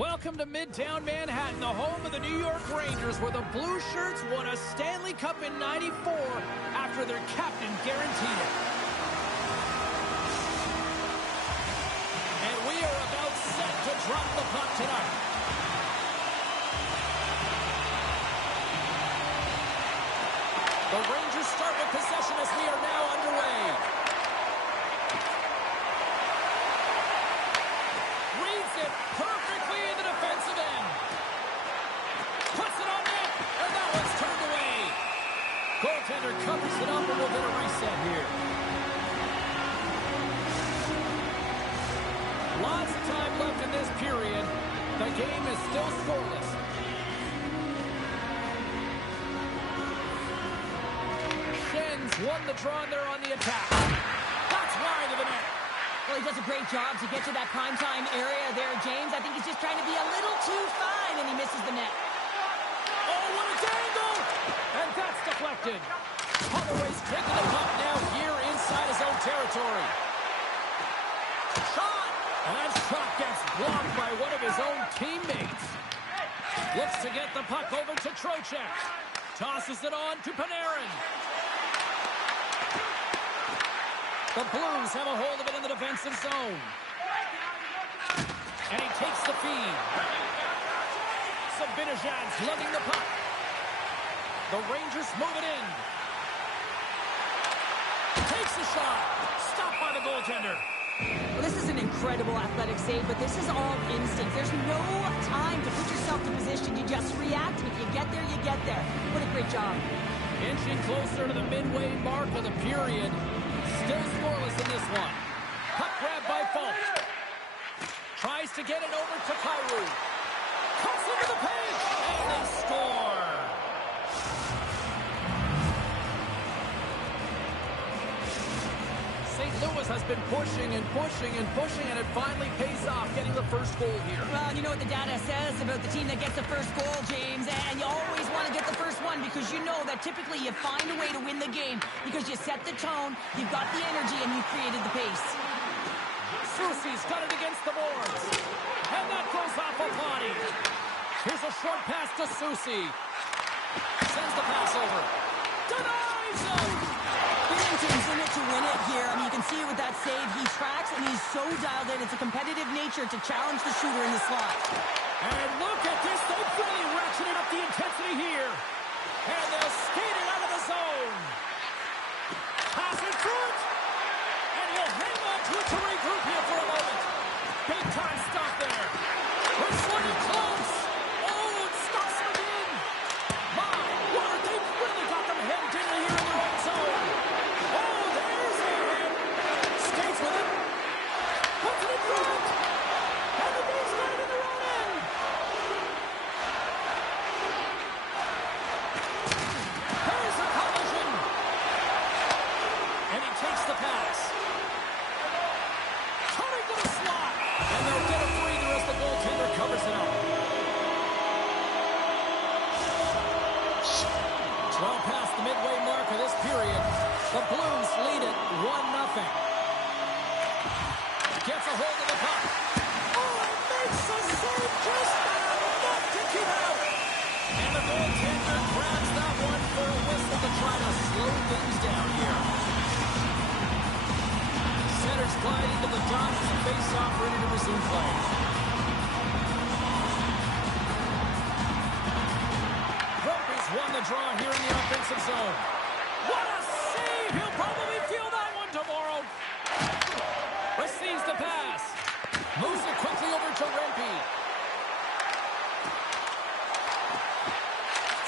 Welcome to Midtown Manhattan, the home of the New York Rangers, where the Blue Shirts won a Stanley Cup in '94 after their captain guaranteed it. And we are about set to drop the puck tonight. The Rangers start with possession as we are now underway. Reads it perfectly in the defensive end. Puts it on net, and that one's turned away. Goaltender covers it up, and we'll get a reset here. Lots of time left in this period. The game is still scoreless. Shen's won the draw, and they're on the attack. That's wide of the net. Well, he does a great job to get to that primetime area there, James. I think he's just trying to be a little too fine, and he misses the net. Oh, what a dangle! And that's deflected. Holloway's taking the puck now here inside his own territory. Shot! And that shot gets blocked by one of his own teammates. Looks to get the puck over to Trocheck. Tosses it on to Panarin. The Blues have a hold of it in the defensive zone. And he takes the feed. Zibanejad's lugging the puck. The Rangers move it in. Takes a shot. Stopped by the goaltender. Well, this is an incredible athletic save, but this is all instinct. There's no time to put yourself in position. You just react. If you get there, you get there. What a great job. Inching closer to the midway mark of the period. Still scoreless in this one. Puck grab by Falk. Tries to get it over to Kyrou. Cuts into the paint, and they score. St. Louis has been pushing and pushing and pushing, and it finally pays off, getting the first goal here. Well, you know what the data says about the team that gets the first goal, James, and you always want to get the first one because you know that typically you find a way to win the game because you set the tone, you've got the energy, and you created the pace. Soucy's got it against the boards, and that goes off a body. Here's a short pass to Soucy. Sends the pass over. Denies him! Billington's in it to win it here. I mean, you can see it with that save. He tracks, and he's so dialed in. It's a competitive nature to challenge the shooter in the slot. And look at this. They've really ratcheted up the intensity here. And they'll skate it out of the zone. Pass it through it. And he'll hang on to it to regroup here for a moment. Big time stop there. We're close. Oh, it stops him again. My word, they've really got them hemmed in here in their own zone. Oh, there's a hit. Skates with it. Puts it in front. And the Blues got it in their own end. There's a collision. And he takes the pass. Coming to the slot. And they'll get a breather as the goaltender covers it up. 12 past the midway mark of this period. The Blues lead it 1-0. Gets a hold of the puck. Oh, and makes a save just enough to keep out. And the goaltender grabs that one for a whistle to try to slow things down here. Centers glide into the dot as the face-off ready to resume play. Grumpy's won the draw here in the offensive zone. What a save! He'll probably feel that one tomorrow. Receives the pass. Moves it quickly over to Rempe.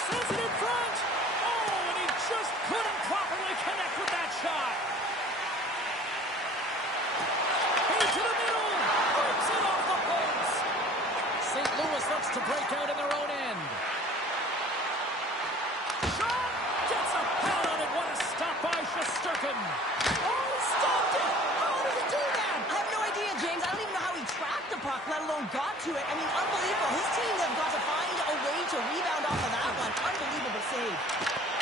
Sends it in front. Oh, and he just couldn't properly connect with that shot. Into the middle. Rips it off the post. St. Louis looks to break out in their own end. Shot. Gets a pad on it. What a stop by Shesterkin. Oh, he stopped it. How did he do that? I have no idea, James. I don't even know how he tracked the puck, let alone got to it. I mean, unbelievable. His team have got to find a way to rebound off of that one. Unbelievable save.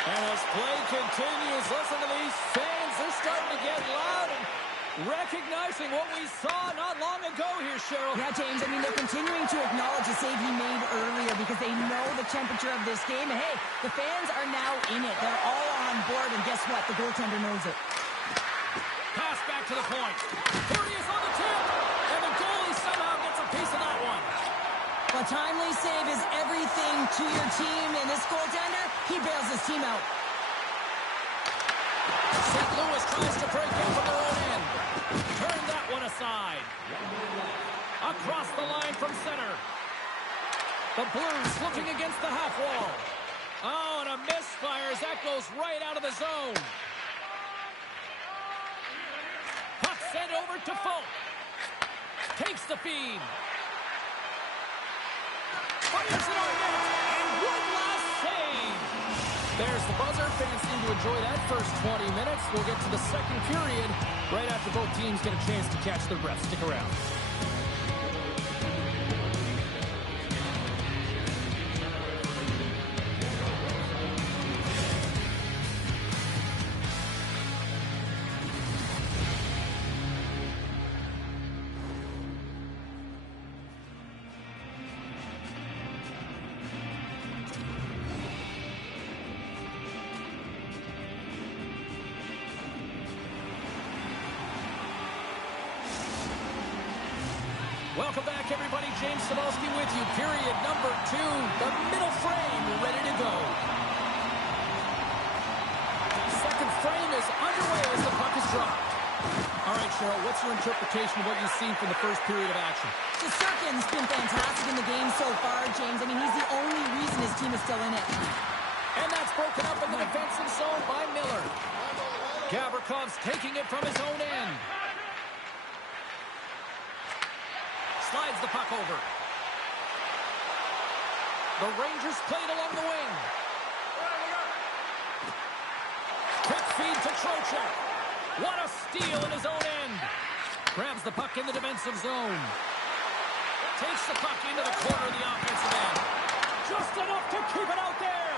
And as play continues, listen to these fans. They're starting to get loud. And Recognizing what we saw not long ago here, Cheryl. Yeah, James, I mean, they're continuing to acknowledge the save he made earlier because they know the temperature of this game. And, hey, the fans are now in it. They're all on board, and guess what? The goaltender knows it. Pass back to the point. 30 is on the tip, and the goalie somehow gets a piece of that one. A timely save is everything to your team, and this goaltender, he bails his team out. St. Louis tries to break in from their own end. Turn that one aside. Across the line from center. The Blues looking against the half wall. Oh, and a misfire as that goes right out of the zone. Puck sent over to Folk. Takes the feed. Fires it on net. And one last save. There's the buzzer. Fans seem to enjoy that first 20 minutes. We'll get to the second period right after both teams get a chance to catch their breath. Stick around. Welcome back, everybody. James Cebulski with you. Period number 2. The middle frame ready to go. Second frame is underway as the puck is dropped. All right, Cheryl, what's your interpretation of what you've seen from the first period of action? Shesterkin's been fantastic in the game so far, James. I mean, he's the only reason his team is still in it. And that's broken up in the defensive zone by Miller. Gavrikhov's taking it from his own end. Slides the puck over. The Rangers played along the wing. Quick feed to Trocheck. What a steal in his own end. Grabs the puck in the defensive zone. Takes the puck into the corner of the offensive end. Just enough to keep it out there.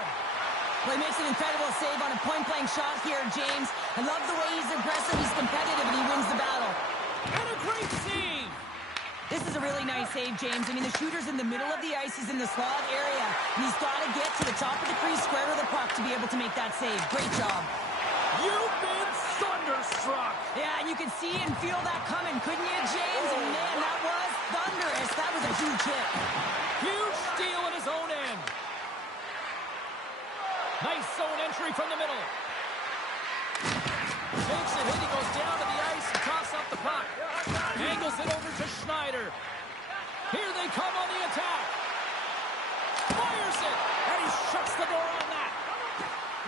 Well, he makes an incredible save on a point-blank shot here, James. I love the way he's aggressive, he's competitive, and he wins the battle. And a great save. This is a really nice save, James. I mean, the shooter's in the middle of the ice. He's in the slot area. And he's got to get to the top of the crease, square to the puck to be able to make that save. Great job. You've been thunderstruck. Yeah, and you could see and feel that coming, couldn't you, James? And, man, that was thunderous. That was a huge hit. Huge steal in his own end. Nice zone entry from the middle. Takes it in. He goes down to the ice and tosses up the puck. Angles it over to Schneider. Here they come on the attack. Fires it. And he shuts the door on that.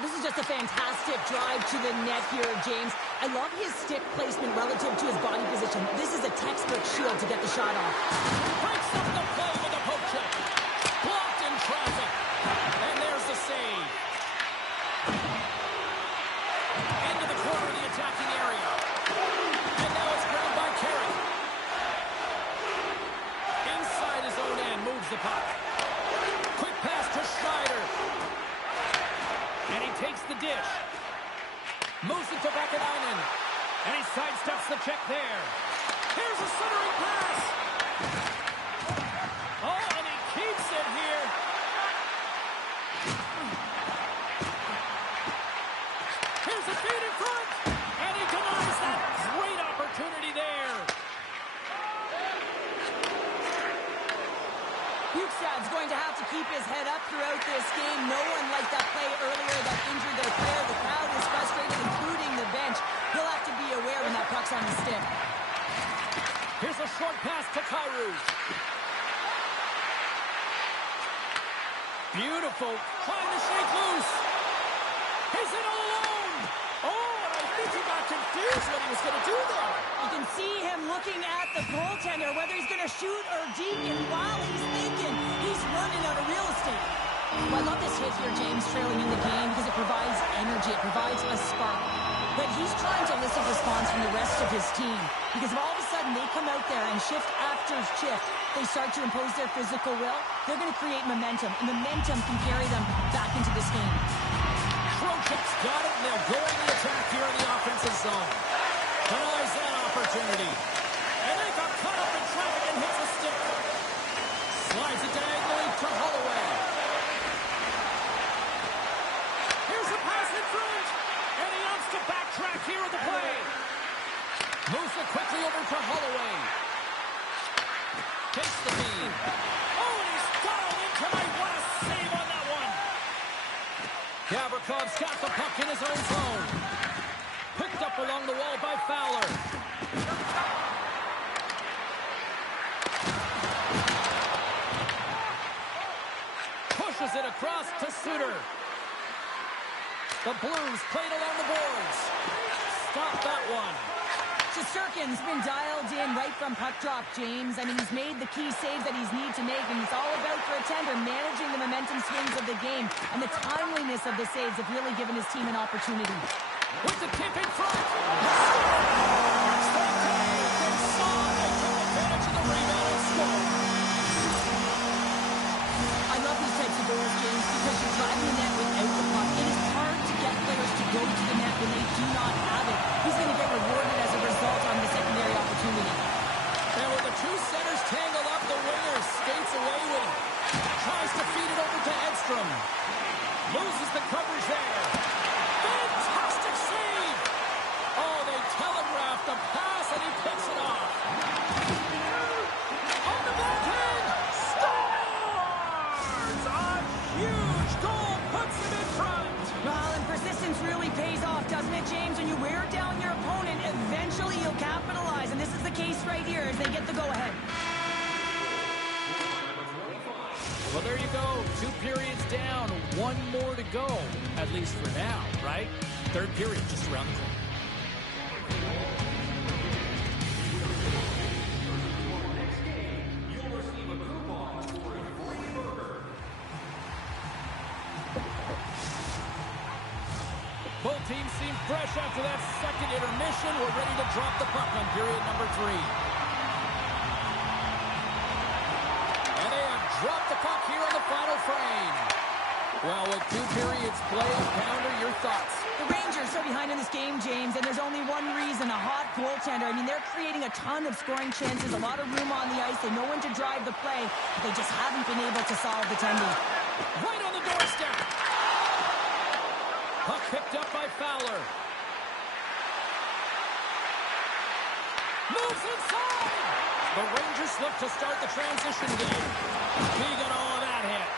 This is just a fantastic drive to the net here, James. I love his stick placement relative to his body position. This is a textbook shield to get the shot off. Breaks up the play with a poke check. Blocked in traffic. And there's the save. Into the corner of the attacking area. And now it's grabbed by Carey. Inside his own end, moves the puck. Quick pass to Schneider. And he takes the dish. Moves it to Vakanainen. And he sidesteps the check there. Here's a centering pass. Oh, and he keeps it here. Here's a feed in front. And he denies that great opportunity there. Bukestad's going to have to keep his head up throughout this game. No one liked that play earlier that injured their player. The crowd is frustrated, including the bench. He'll have to be aware when that puck's on the stick. Here's a short pass to Kyrou. Beautiful. Trying to shake loose. He's in all alone. Oh, and I think he got confused what he was going to do there. You can see him looking at the goaltender, whether he's going to shoot or deke, and while he's thinking, he's running out of real estate. Well, I love this hit here, James, trailing in the game because it provides energy. It provides a spark. But he's trying to elicit response from the rest of his team because if all of a sudden they come out there and shift after shift, they start to impose their physical will, they're going to create momentum, and momentum can carry them back into this game. Trocheck's got it, and they'll go on the attack here in the offensive zone. Denies that opportunity. it quickly over to Holloway. Takes the feed. Oh, and he's dialed in tonight. What a save on that one. Gavrikov's got the puck in his own zone. Picked up along the wall by Fowler. Pushes it across to Suter. The Blues played along the boards. Stop that one. Shesterkin's been dialed in right from puck drop, James. I mean, he's made the key saves that he's needed to make, and it's all about, for a tender, managing the momentum swings of the game, and the timeliness of the saves have really given his team an opportunity. With the tip in front. Straight down. Then Saw. They took advantage of the rebound and scored. I love these types of goals, James, because you're driving the net without the puck. It is hard to get players to go to the net when they do not have it. He's going to get rewarded as a result on the secondary opportunity. And with the two centers tangled up, the winger skates away with it. Tries to feed it over to Edstrom. Loses the coverage there. Fantastic save! Oh, they telegraphed the pass, and he picks it off. On the backhand, scores! A huge goal puts him in front. Well, and persistence really pays off, doesn't it, James? When you wear down your opponent, eventually you'll capitalize, and this is the case right here as they get the go-ahead. Well, there you go. 2 periods down, 1 more to go, at least for now, right? Third period just around the corner. Both teams seem fresh after that second intermission. We're ready to drop the puck on period number 3. And they have dropped the puck here on the final frame. Well, with 2 periods played, Pounder, your thoughts? The Rangers are behind in this game, James, and there's only one reason, a hot goaltender. I mean, they're creating a ton of scoring chances, a lot of room on the ice. They know when to drive the play, but they just haven't been able to solve the tender. Right on the doorstep. Puck picked up by Fowler. Moves inside. The Rangers look to start the transition game. He got all of that hit.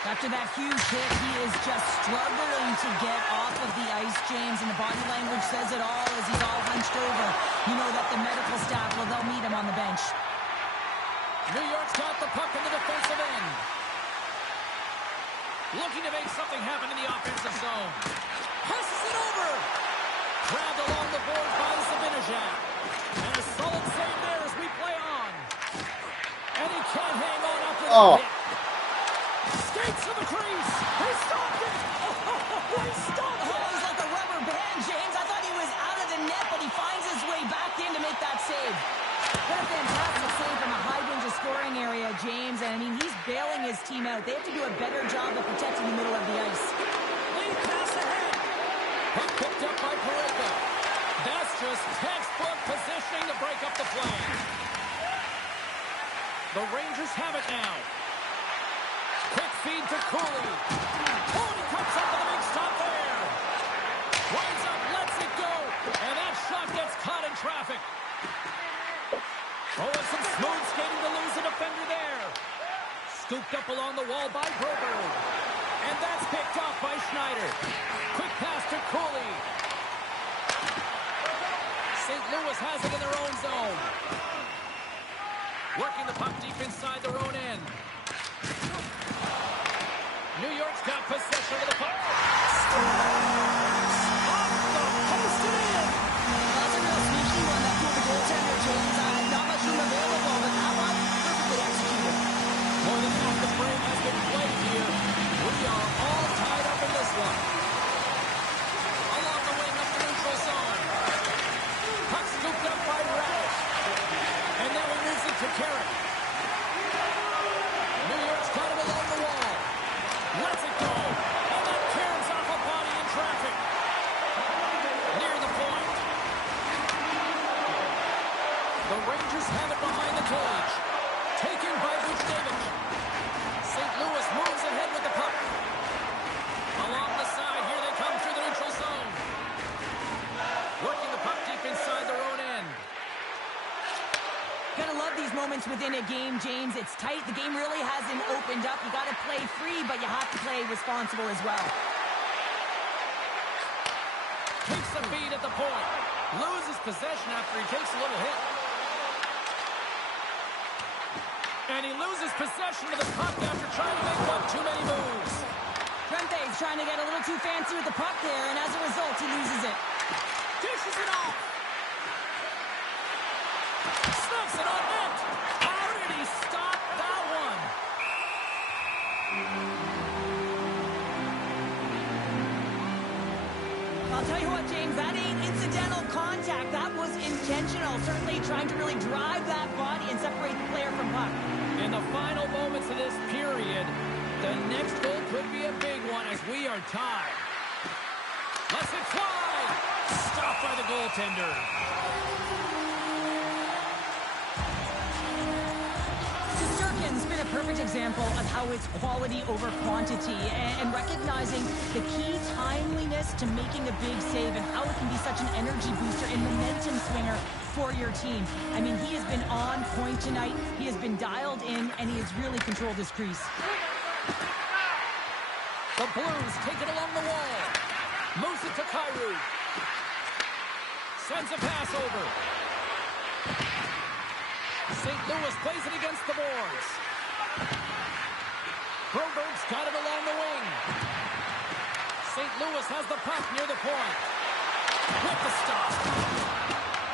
After that huge hit, he is just struggling to get off of the ice, James, and the body language says it all as he's all hunched over. You know that the medical staff, well, they'll meet him on the bench. New York's got the puck in the defensive end. Looking to make something happen in the offensive zone. Passes it over. Grabbed along the board by Zibanejad. And a solid save there as we play on. And he can't hang on after the hit. Skates to the crease. He stopped it. Oh, he stopped it. Oh, he's like a rubber band, James. I thought he was out of the net, but he finds his way back in to make that save. What a fantastic save from a high-range scoring area, James. And, I mean, he's bailing his team out. They have to do a better job of protecting the middle of the ice. Lead pass ahead. Puck picked up by Pareka. That's just textbook positioning to break up the play. The Rangers have it now. Quick feed to Cooley. Oh, he comes up with a big stop there. Winds up, lets it go. And that shot gets caught in traffic. Oh, and some smooth skating to lose a defender there. Scooped up along the wall by Broberg. And that's picked off by Schneider. Quick pass to Cooley. St. Louis has it in their own zone. Working the puck deep inside their own end. New York's got possession of the puck. Scores! Off the post and in! That's a real sneaky one that pulled the goaltender, James. Not much room available, but that one perfectly executed. More than half the frame has been played here. We are all tied up in this one. Along the wing up the neutral zone. Puck scooped up by Radish. And now he moves it to Carrick. New York's got it along the wall. Lets it go. And that caroms off a body in traffic. Near the point. The Rangers have it behind the cage. Taken by Buchnevich. St. Louis moves ahead with the puck. Along the side, here they come through the neutral zone. Working the puck deep inside their own end. moments within a game, James. It's tight. The game really hasn't opened up. You got to play free, but you have to play responsible as well. Takes the feed at the point. Loses possession after he takes a little hit. And he loses possession of the puck after trying to make one too many moves. Prempe's trying to get a little too fancy with the puck there, and as a result, he loses it. Dishes it off. Snaps it on net. How did he stop that one? I'll tell you what, James, that ain't incidental contact. That was intentional. Certainly trying to really drive that body and separate the player from puck. In the final moments of this period, the next goal could be a big one as we are tied. Lets it fly. Stopped by the goaltender. Shesterkin's been a perfect example of how it's quality over quantity and recognizing the key timeliness to making a big save and how it can be such an energy booster and momentum swinger for your team. I mean, he has been on point tonight. He has been dialed in, and he has really controlled his crease. The Blues take it along the wall. Moves it to Kyrou. Sends a pass over. St. Louis plays it against the boards. Broberg's got it along the wing. St. Louis has the puck near the point. With the stop.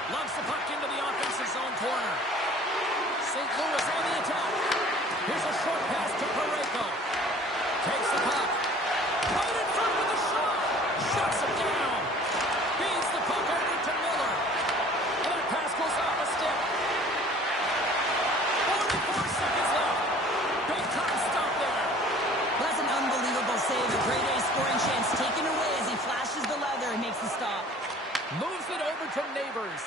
Lumps the puck into the offensive zone corner. St. Louis on the attack. Here's a short pass to Parayko. Takes the puck. Right in front with the shot. Shuts him down. Feeds the puck over to Miller. And that pass goes off a stick. 44 seconds left. Big time stop there. That's an unbelievable save. A grade A scoring chance taken away as he flashes the leather and makes the stop. Moves it over to Neighbors.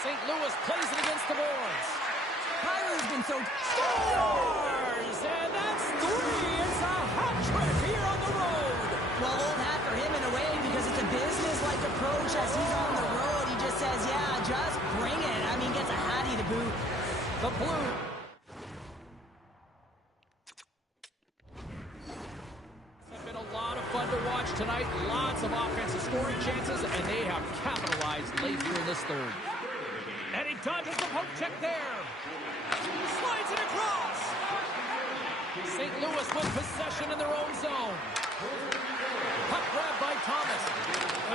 St. Louis plays it against the boards. Kyrou's been so... Scores! And that's 3. It's a hat trick here on the road. Well, old hat for him in a way because it's a business-like approach as he's on the road. He just says, yeah, just bring it. I mean, gets a hattie to boot. The Blue. It's been a lot of fun to watch tonight. Lots of offensive scoring chances, and they have capitalized late here in this third. And he dodges the poke check there. Slides it across. St. Louis with possession in their own zone. Puck grab by Thomas.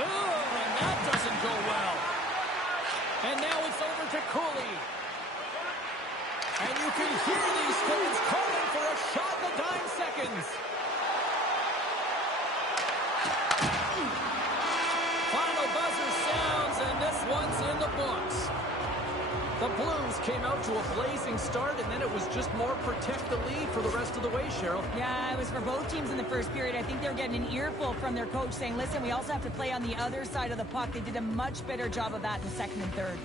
Oh, and that doesn't go well. And now it's over to Cooley. And you can hear these fans calling for a shot in the dying seconds. Final buzzer sounds, and this one's in the books. The Blues came out to a blazing start, and then it was just more protect the lead for the rest of the way, Cheryl. Yeah, it was for both teams in the first period. I think they're getting an earful from their coach saying, listen, we also have to play on the other side of the puck. They did a much better job of that in the second and third.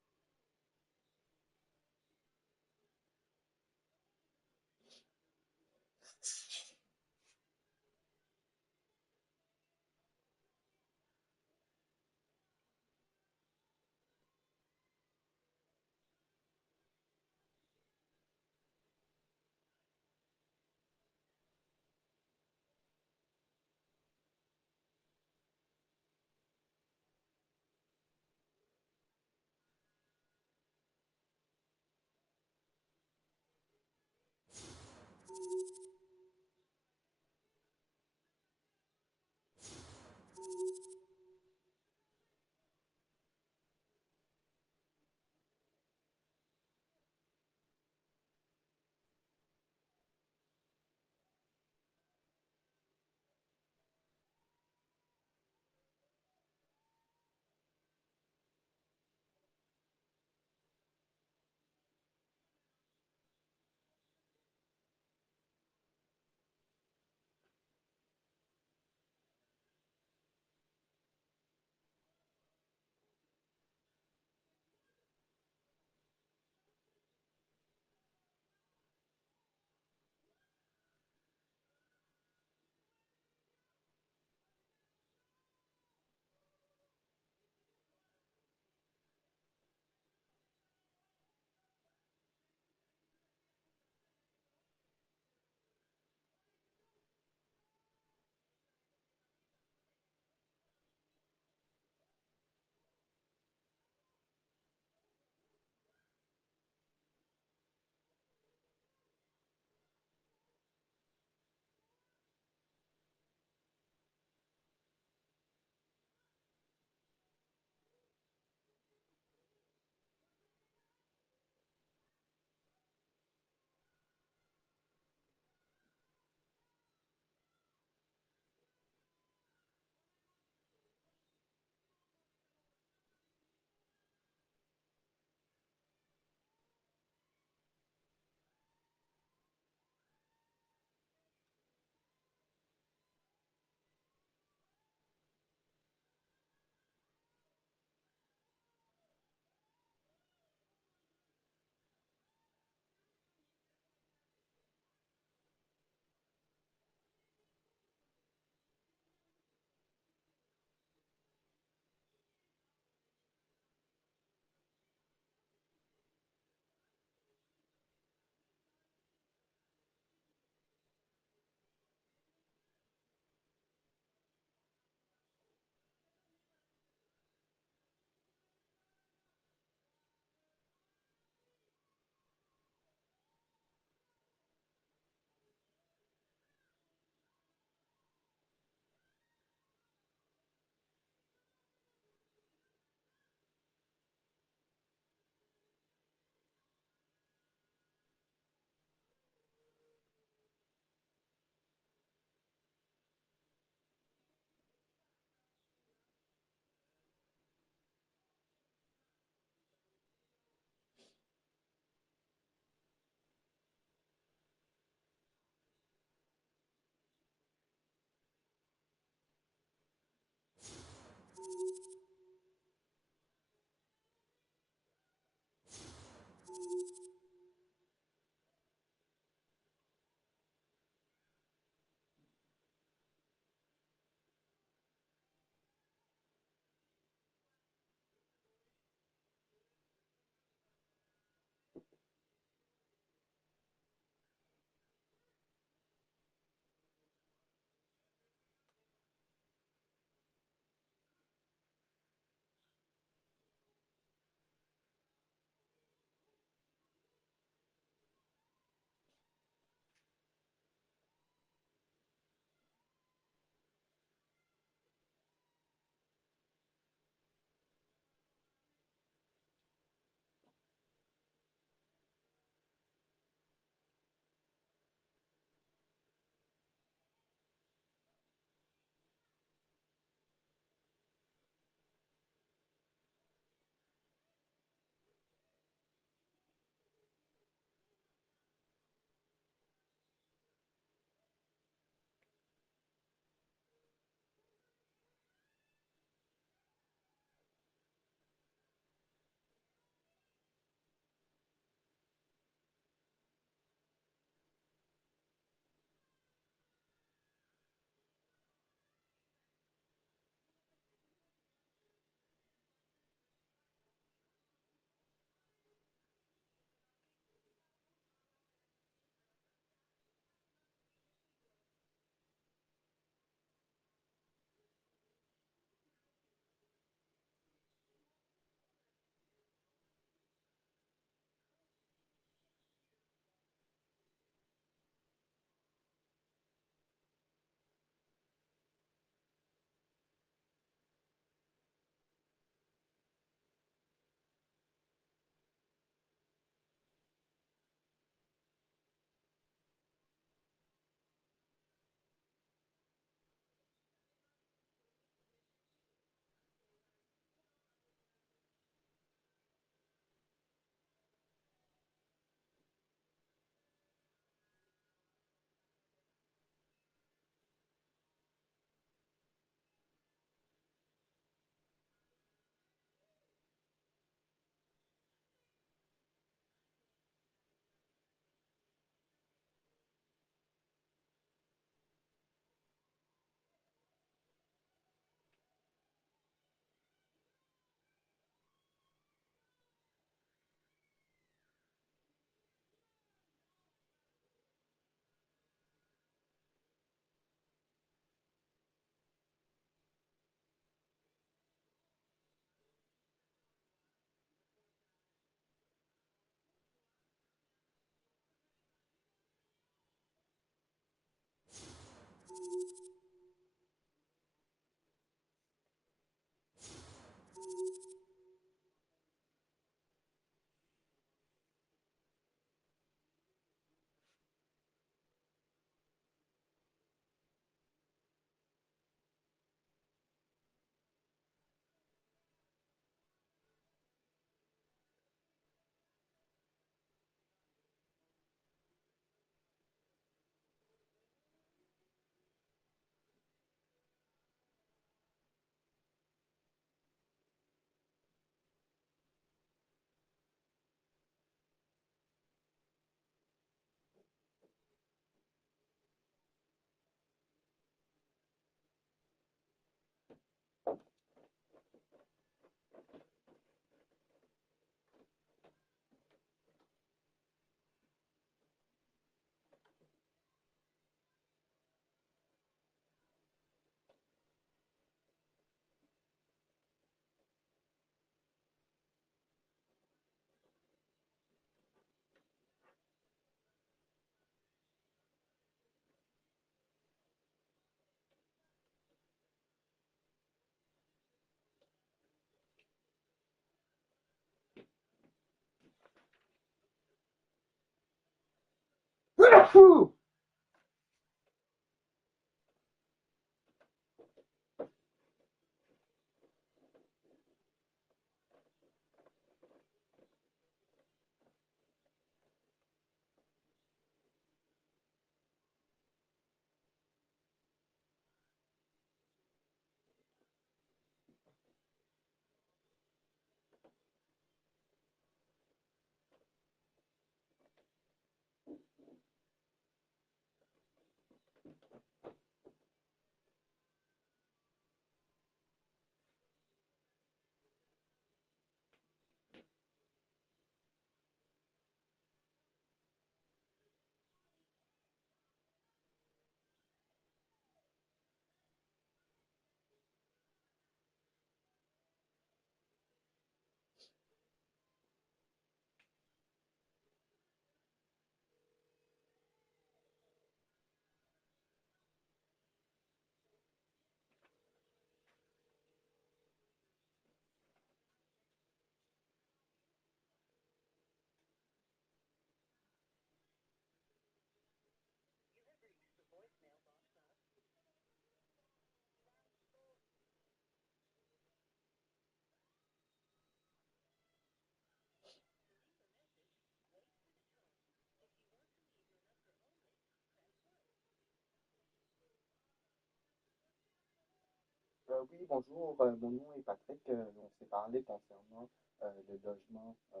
Oui, bonjour, mon nom est Patrick. On s'est parlé concernant le logement sur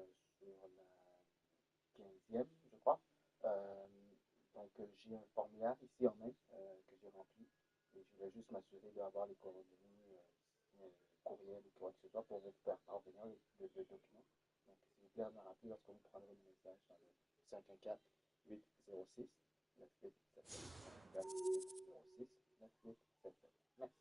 la 15e, je crois. Euh, j'ai un formulaire ici en main que j'ai rempli et je voulais juste m'assurer d'avoir les coordonnées, courriel ou quoi que ce soit pour vous faire parvenir le document. Donc, s'il vous plaît, à me rappeler lorsque vous prendrez le message dans le 514-806-9877. 514-806-9877. Merci.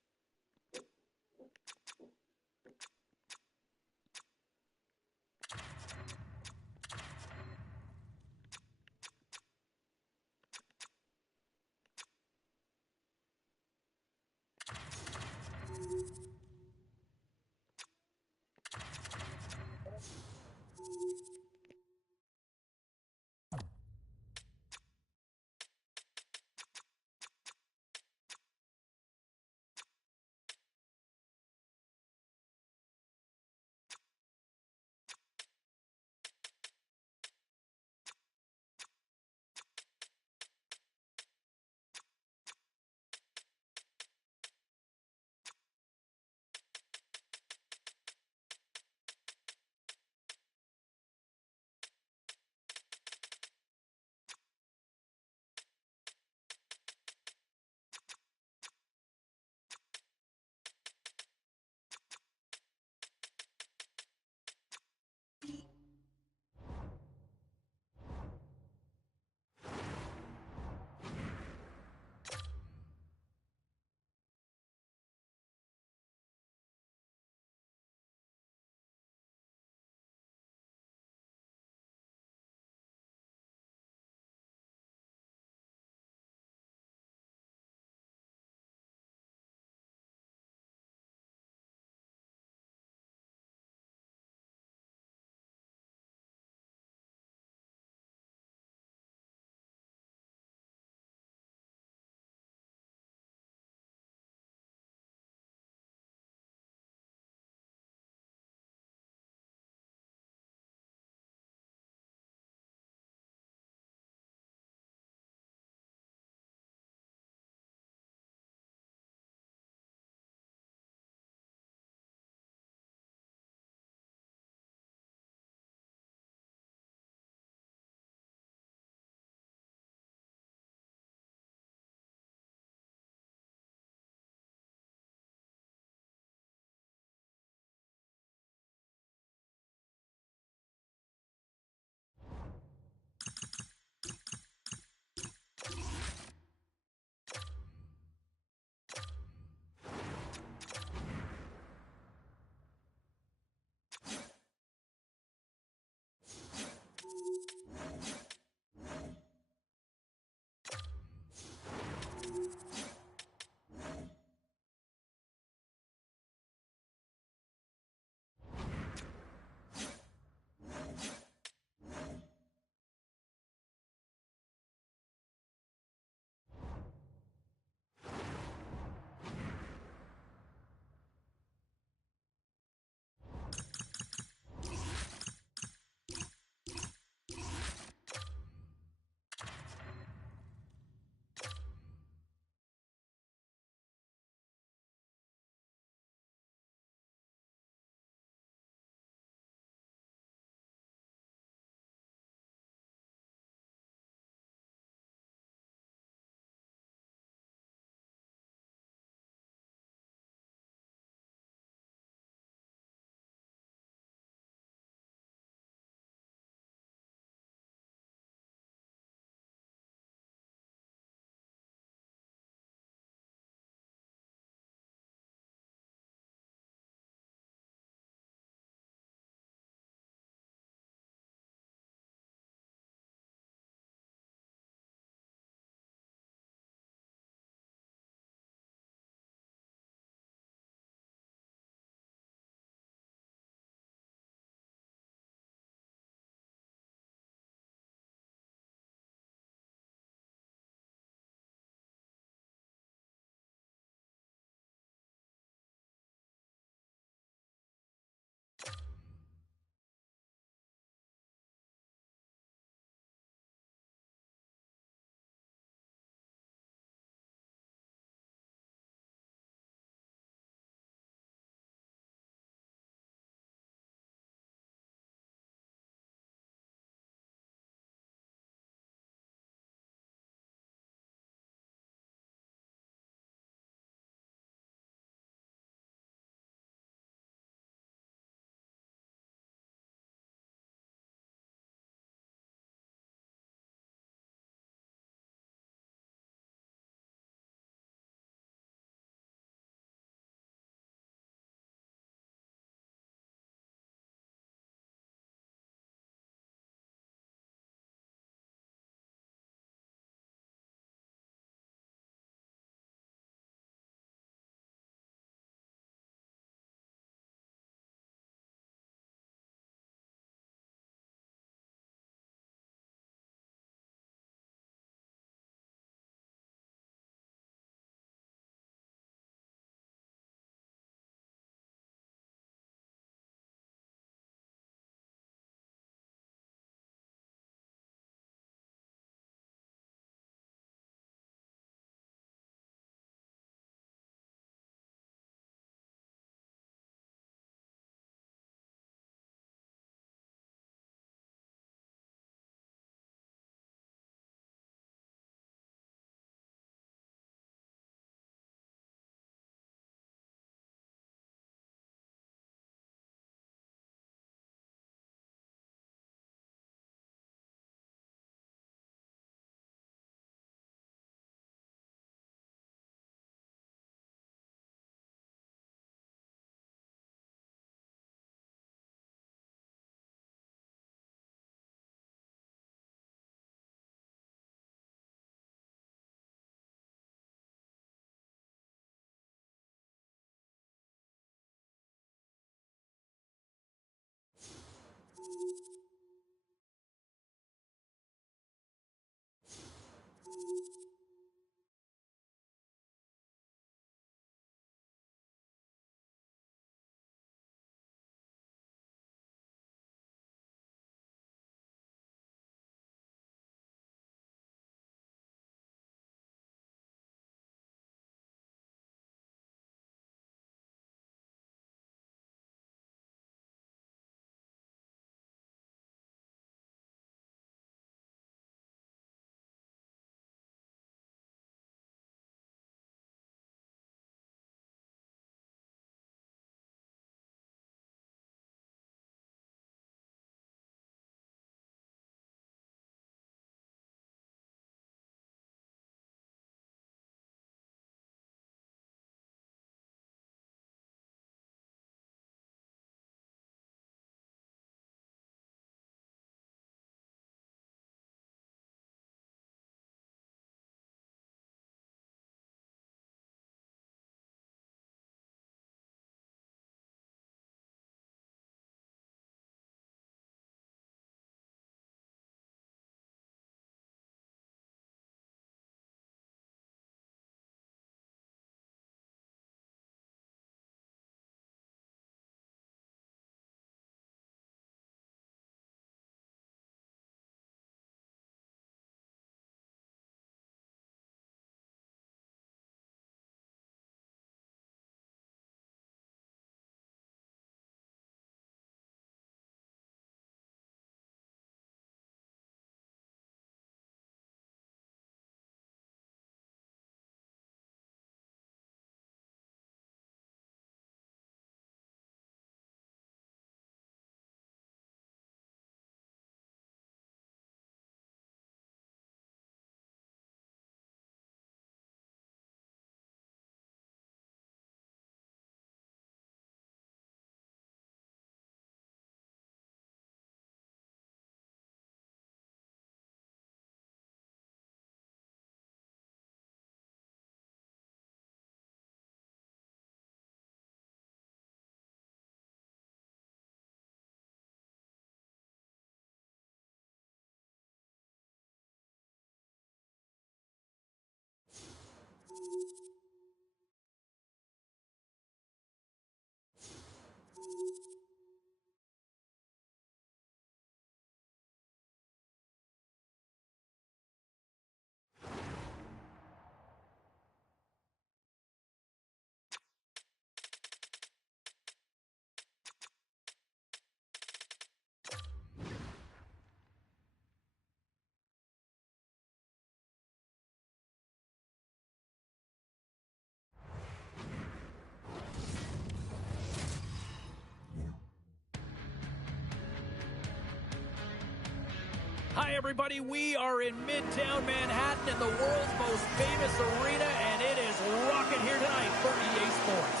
Hi, everybody. We are in Midtown Manhattan in the world's most famous arena, and it is rocking here tonight for EA Sports.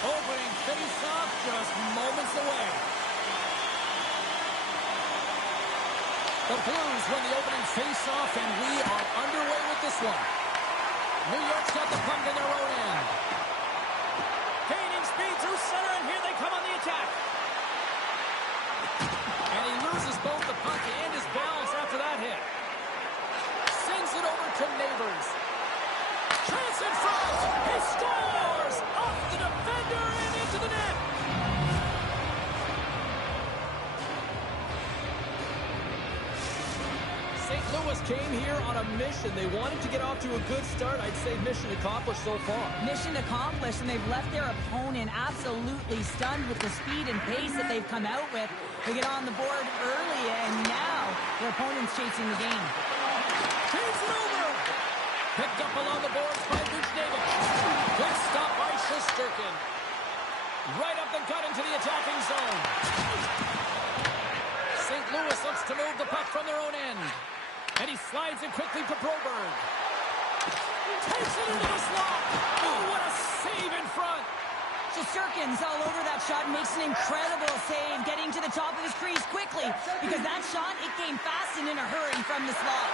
Opening face-off just moments away. The Blues win the opening face-off, and we are underway with this one. New York's got the puck in their own end. Gaining speed through center, and here they come on the attack. And he loses both the puck and his balance after that hit. Sends it over to Neighbors. Chance in front. He scores! Off the defender and into the net. St. Louis came here on a mission. They wanted to get off to a good start. I'd say mission accomplished so far. Mission accomplished, and they've left their opponent absolutely stunned with the speed and pace that they've come out with. They get on the board early, and now their opponent's chasing the game. Chase it over! Picked up along the boards by Buchnevich. Good stop by Shesterkin. Right up the gut into the attacking zone. St. Louis looks to move the puck from their own end. And he slides it quickly to Broberg. Takes it into the slot. Oh, what a save in front. Shesterkin's all over that shot and makes an incredible save, getting to the top of his crease quickly, because that shot, it came fast and in a hurry from the slot.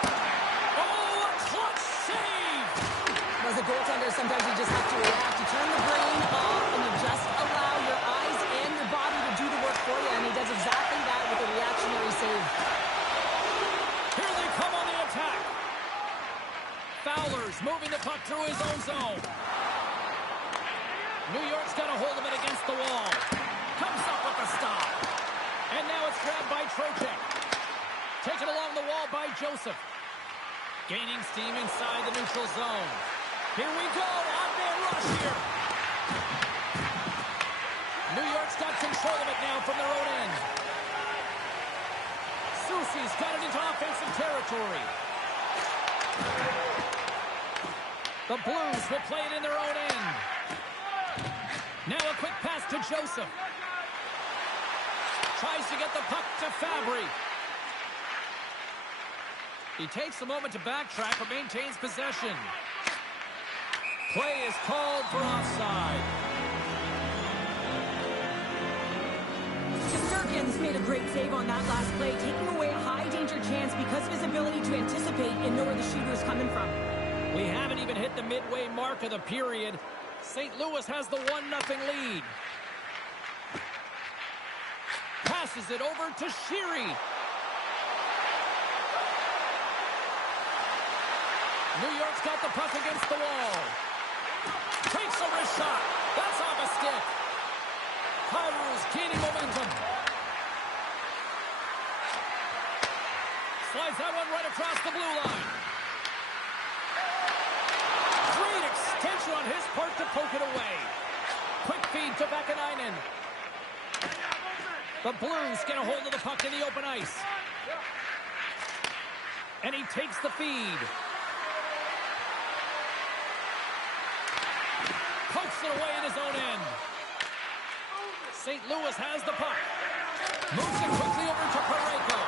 Oh, a clutch save! as a goaltender, sometimes you just have to react. You turn the brain off and you just allow your eyes and your body to do the work for you, and he does exactly that with a reactionary save. Here they come on the attack. Fowler's moving the puck through his own zone. New York's got a hold of it against the wall. Comes up with the stop. And now it's grabbed by Trocheck. Taken along the wall by Joseph. Gaining steam inside the neutral zone. Here we go. On-man rush here. New York's got control of it now from their own end. Soucy's got it into offensive territory. The Blues will play it in their own end. Now a quick pass to Joseph. Tries to get the puck to Fabry. He takes a moment to backtrack but maintains possession. Play is called for offside. Shesterkin's made a great save on that last play, taking away a high-danger chance because of his ability to anticipate and know where the shooter is coming from. We haven't even hit the midway mark of the period. St. Louis has the 1-0 lead. Passes it over to Sheary. New York's got the puck against the wall. Takes a wrist shot. That's off a stick. Kyrie's gaining momentum. Slides that one right across the blue line. Great extension on his part to poke it away. Quick feed to Vakanainen. The Blues get a hold of the puck in the open ice. And he takes the feed. Pokes it away in his own end. St. Louis has the puck. Moves it quickly over to Parayko.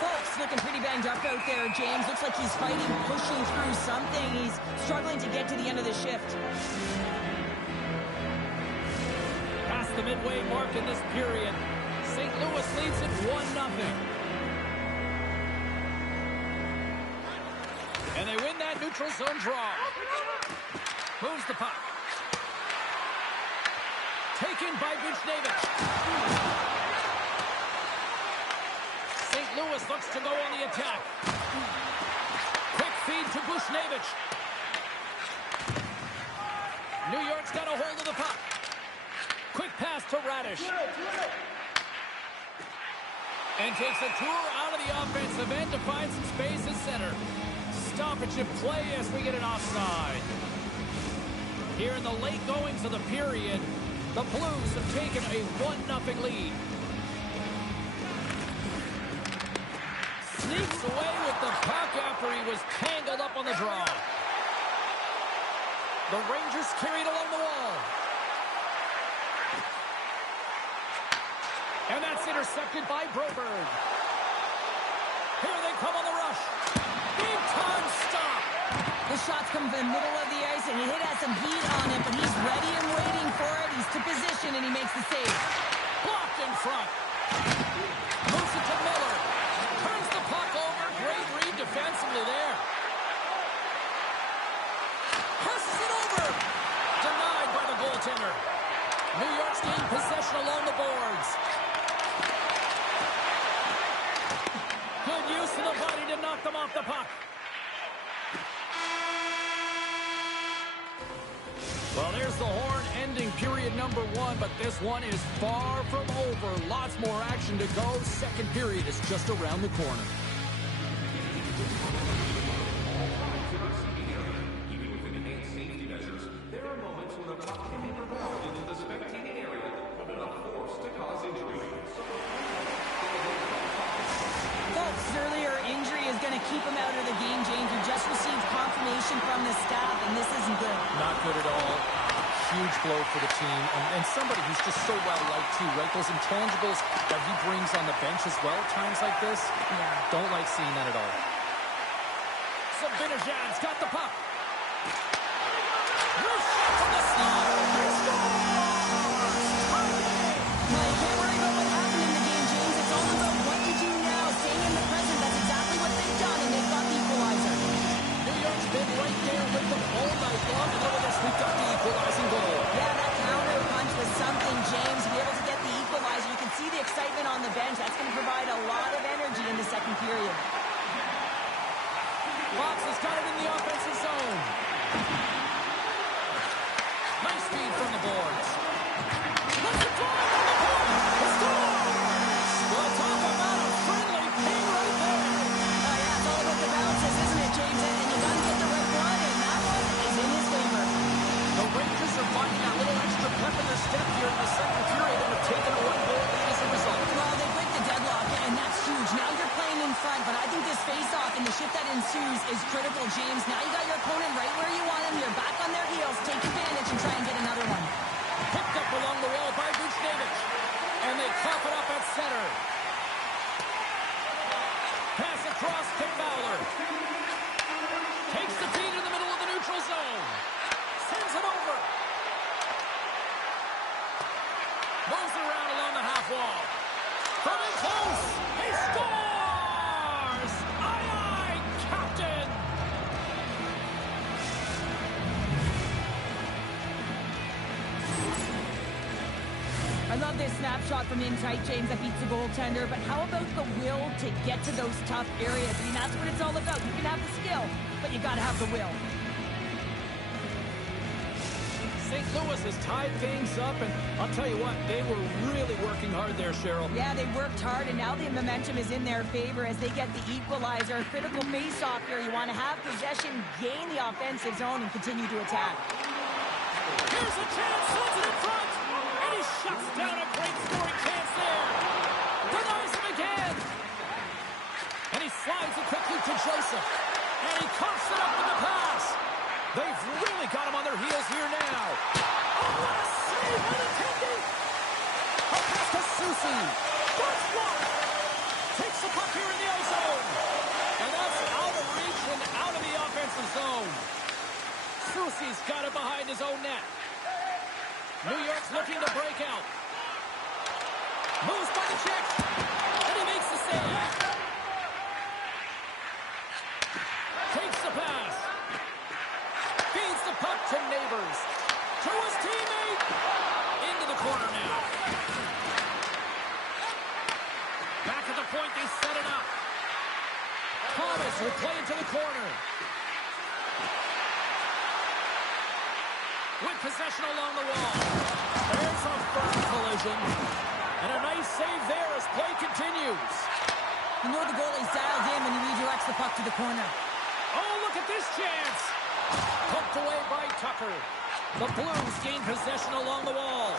Folks looking pretty banged up out there, James. Looks like he's fighting, pushing through something. He's struggling to get to the end of the shift. Past the midway mark in this period. St. Louis leads it 1-0. And they win that neutral zone draw. Moves the puck. Taken by Buchnevich. St. Louis looks to go on the attack. Quick feed to Buchnevich. New York's got a hold of the puck. Quick pass to Radish. And takes a tour out of the offensive end to find some space at center. Stoppage in play as we get an offside. Here in the late goings of the period, the Blues have taken a 1-0 lead. Sneaks away with the puck after he was tangled up on the draw. The Rangers carried along the wall. And that's intercepted by Broberg. Here they come on the rush. Big time stop. The shots come from the middle of the ice, and he has some heat on it, but he's ready and waiting for it. He's to position, and he makes the save. Blocked in front. Moves it to Miller. Turns the puck over. Great read defensively there. Passes it over. Denied by the goaltender. New York's gained possession along the boards. Good use of the body to knock them off the puck. Well, there's the horn ending period number 1, but this one is far from over. Lots more action to go. Second period is just around the corner. Even with enhanced safety measures, there are moments when a puck can be propelled into the spectating area with enough force to cause injury. Folks, earlier injury is going to keep him out of the game, James. We just received confirmation from the staff, and this isn't good. Not good at all. Huge blow for the team, and somebody who's just so well-liked, too, right? Those intangibles that he brings on the bench as well at times like this, don't like seeing that at all. Zibanejad's got the puck. Loose shot from the slot. He scores! Well, you can't worry about what happened in the game, James. It's all about what you do now, staying in the present. That's exactly what they've done, and they've got the equalizer. New York's been right there the shift that ensues is critical, James. Now you got your opponent right where you want him. You're back on their heels. Take advantage and try and get another one. Picked up along the wall by Buchnevich. And they cough it up at center. Pass across to Fowler. Takes the feed in the middle of the neutral zone. Sends it over. Moves it around along the half wall. From in close. He scores! Aye, aye, Captain! I love this snapshot from in tight, James, that beats the goaltender. But how about the will to get to those tough areas? I mean, that's what it's all about. You can have the skill, but you got to have the will. St. Louis has tied things up, and I'll tell you what, they were really working hard there, Cheryl. Yeah, they worked hard, and now the momentum is in their favor as they get the equalizer. A critical face-off here. You want to have possession, gain the offensive zone, and continue to attack. Here's a chance, sends it in front, and he shuts down a great scoring chance there. Denies him again. And he slides it quickly to Joseph, and he coughs it up with the pass. They've really got him on their heels here now. Oh, what a save by the Tendy! A pass to Susie. That's one. Takes the puck here in the O-zone. And that's out of reach and out of the offensive zone. Susie's got it behind his own net. New York's looking to break out. Moves by the check. And he makes the save. Takes the pass. Feeds the puck to Neighbors. To his teammate. Into the corner now. Back at the point, they set it up. Thomas will play it to the corner. With possession along the wall. There's a firm collision. And a nice save there as play continues. You know the goalie's dialed in when he redirects the puck to the corner. Oh, look at this chance. Poked away by Tucker. The Blues gain possession along the wall.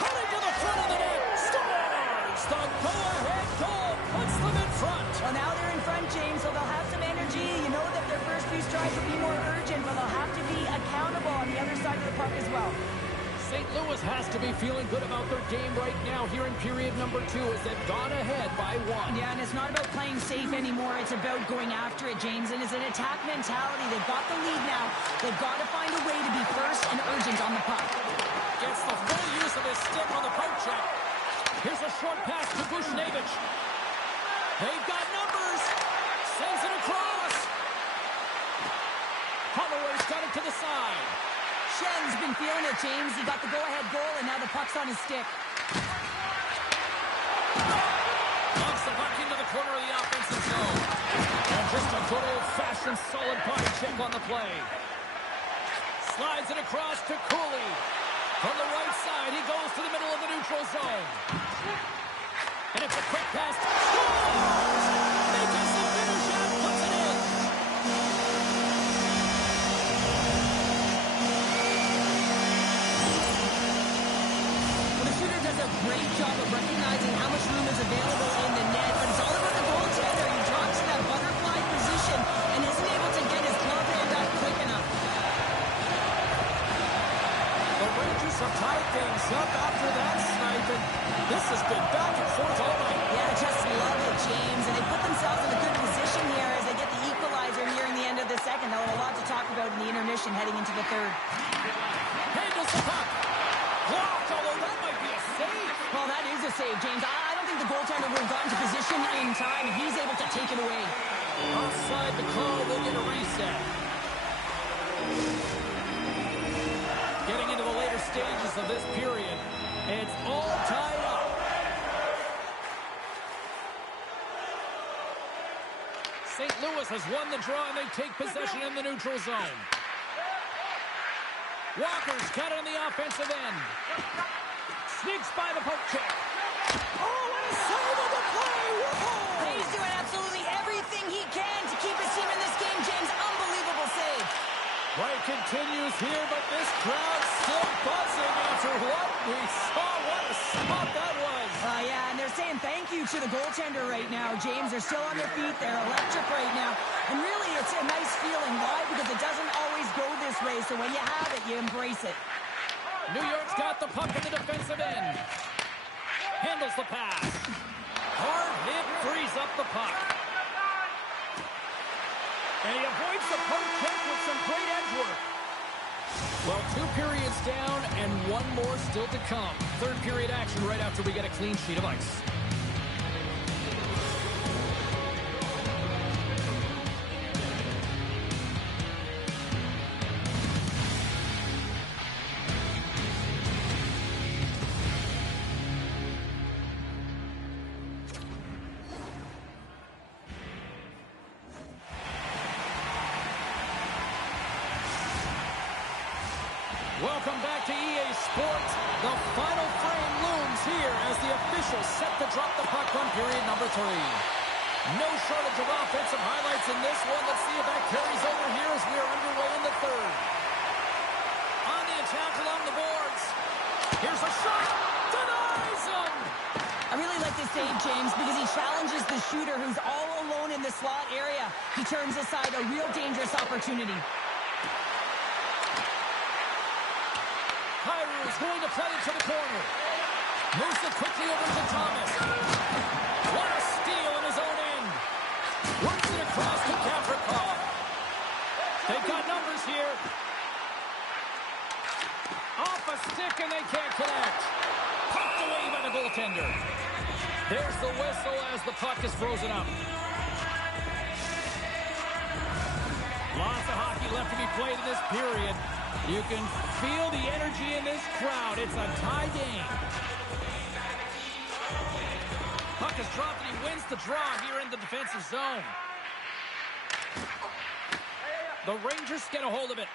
Cutting to the front of the net. Scores! The go-ahead goal puts them in front. Well, now they're in front, James, so they'll have some energy. You know that their first few strides will be more urgent, but they'll have to be accountable on the other side of the puck as well. St. Louis has to be feeling good about their game right now here in period number 2 as they've gone ahead by 1. Yeah, and it's not about playing safe anymore. It's about going after it, James, and it's an attack mentality. They've got the lead now. They've got to find a way to be first and urgent on the puck. Gets the full use of his stick on the poke check. Here's a short pass to Buchnevich. They've got numbers. Sends it across. Holloway's got it to the side. Shen's been feeling it, James. He got the go-ahead goal, and now the puck's on his stick. Knocks the puck into the corner of the offensive zone. And just a good old-fashioned solid body check on the play. Slides it across to Cooley. From the right side, he goes to the middle of the neutral zone. And it's a quick pass. Scores! Makes the finish and puts it in. Does a great job of recognizing how much room is available in the net, but it's all about the goaltender. He drops in that butterfly position and isn't able to get his glove hand up quick enough. The Rangers have tied things up after that snipe, and this has been back and forth all night. Yeah, just love it, James. And they put themselves in a good position here as they get the equalizer nearing the end of the second. They'll have a lot to talk about in the intermission heading into the third. Handles the puck. Blocked, although that might be a save. Well, that is a save, James. I don't think the goaltender would have gotten to position in time, and he's able to take it away. Offside the call, they'll get a reset. Getting into the later stages of this period, it's all tied up. St. Louis has won the draw, and they take possession in the neutral zone. Walker's got it on the offensive end. Sneaks by the poke check. Oh, what a save on the play! Whoa! He's doing absolutely everything he can to keep his team in this game, James. Unbelievable save. Play continues here, but this crowd still buzzing after what we saw. What a spot that was. Yeah, and they're saying thank thank you to the goaltender right now, James. They're still on their feet. They're electric right now. And really, it's a nice feeling. Why? Because it doesn't always go this way. So when you have it, you embrace it. New York's got the puck in the defensive end. Handles the pass. Hard hit, frees up the puck. And he avoids the poke check with some great edge work. Well, 2 periods down and 1 more still to come. Third period action right after we get a clean sheet of ice. Welcome back to EA Sports. The final frame looms here as the officials set to drop the puck on period number 3. No shortage of offensive highlights in this one. Let's see if that carries over here as we are underway in the third. On the attack along the boards. Here's a shot. Denies him. I really like this save, James, because he challenges the shooter who's all alone in the slot area. He turns aside a real dangerous opportunity. Is going to play it to the corner. Moves it quickly over to Thomas. What a steal in his own end. Works it across to Gavrikov. They've got numbers here. Off a stick and they can't connect. Popped away by the goaltender. There's the whistle as the puck is frozen up. Lots of hockey left to be played in this period. You can feel the energy in this crowd. It's a tie game. Puck is dropped and he wins the draw here in the defensive zone. The Rangers get a hold of it.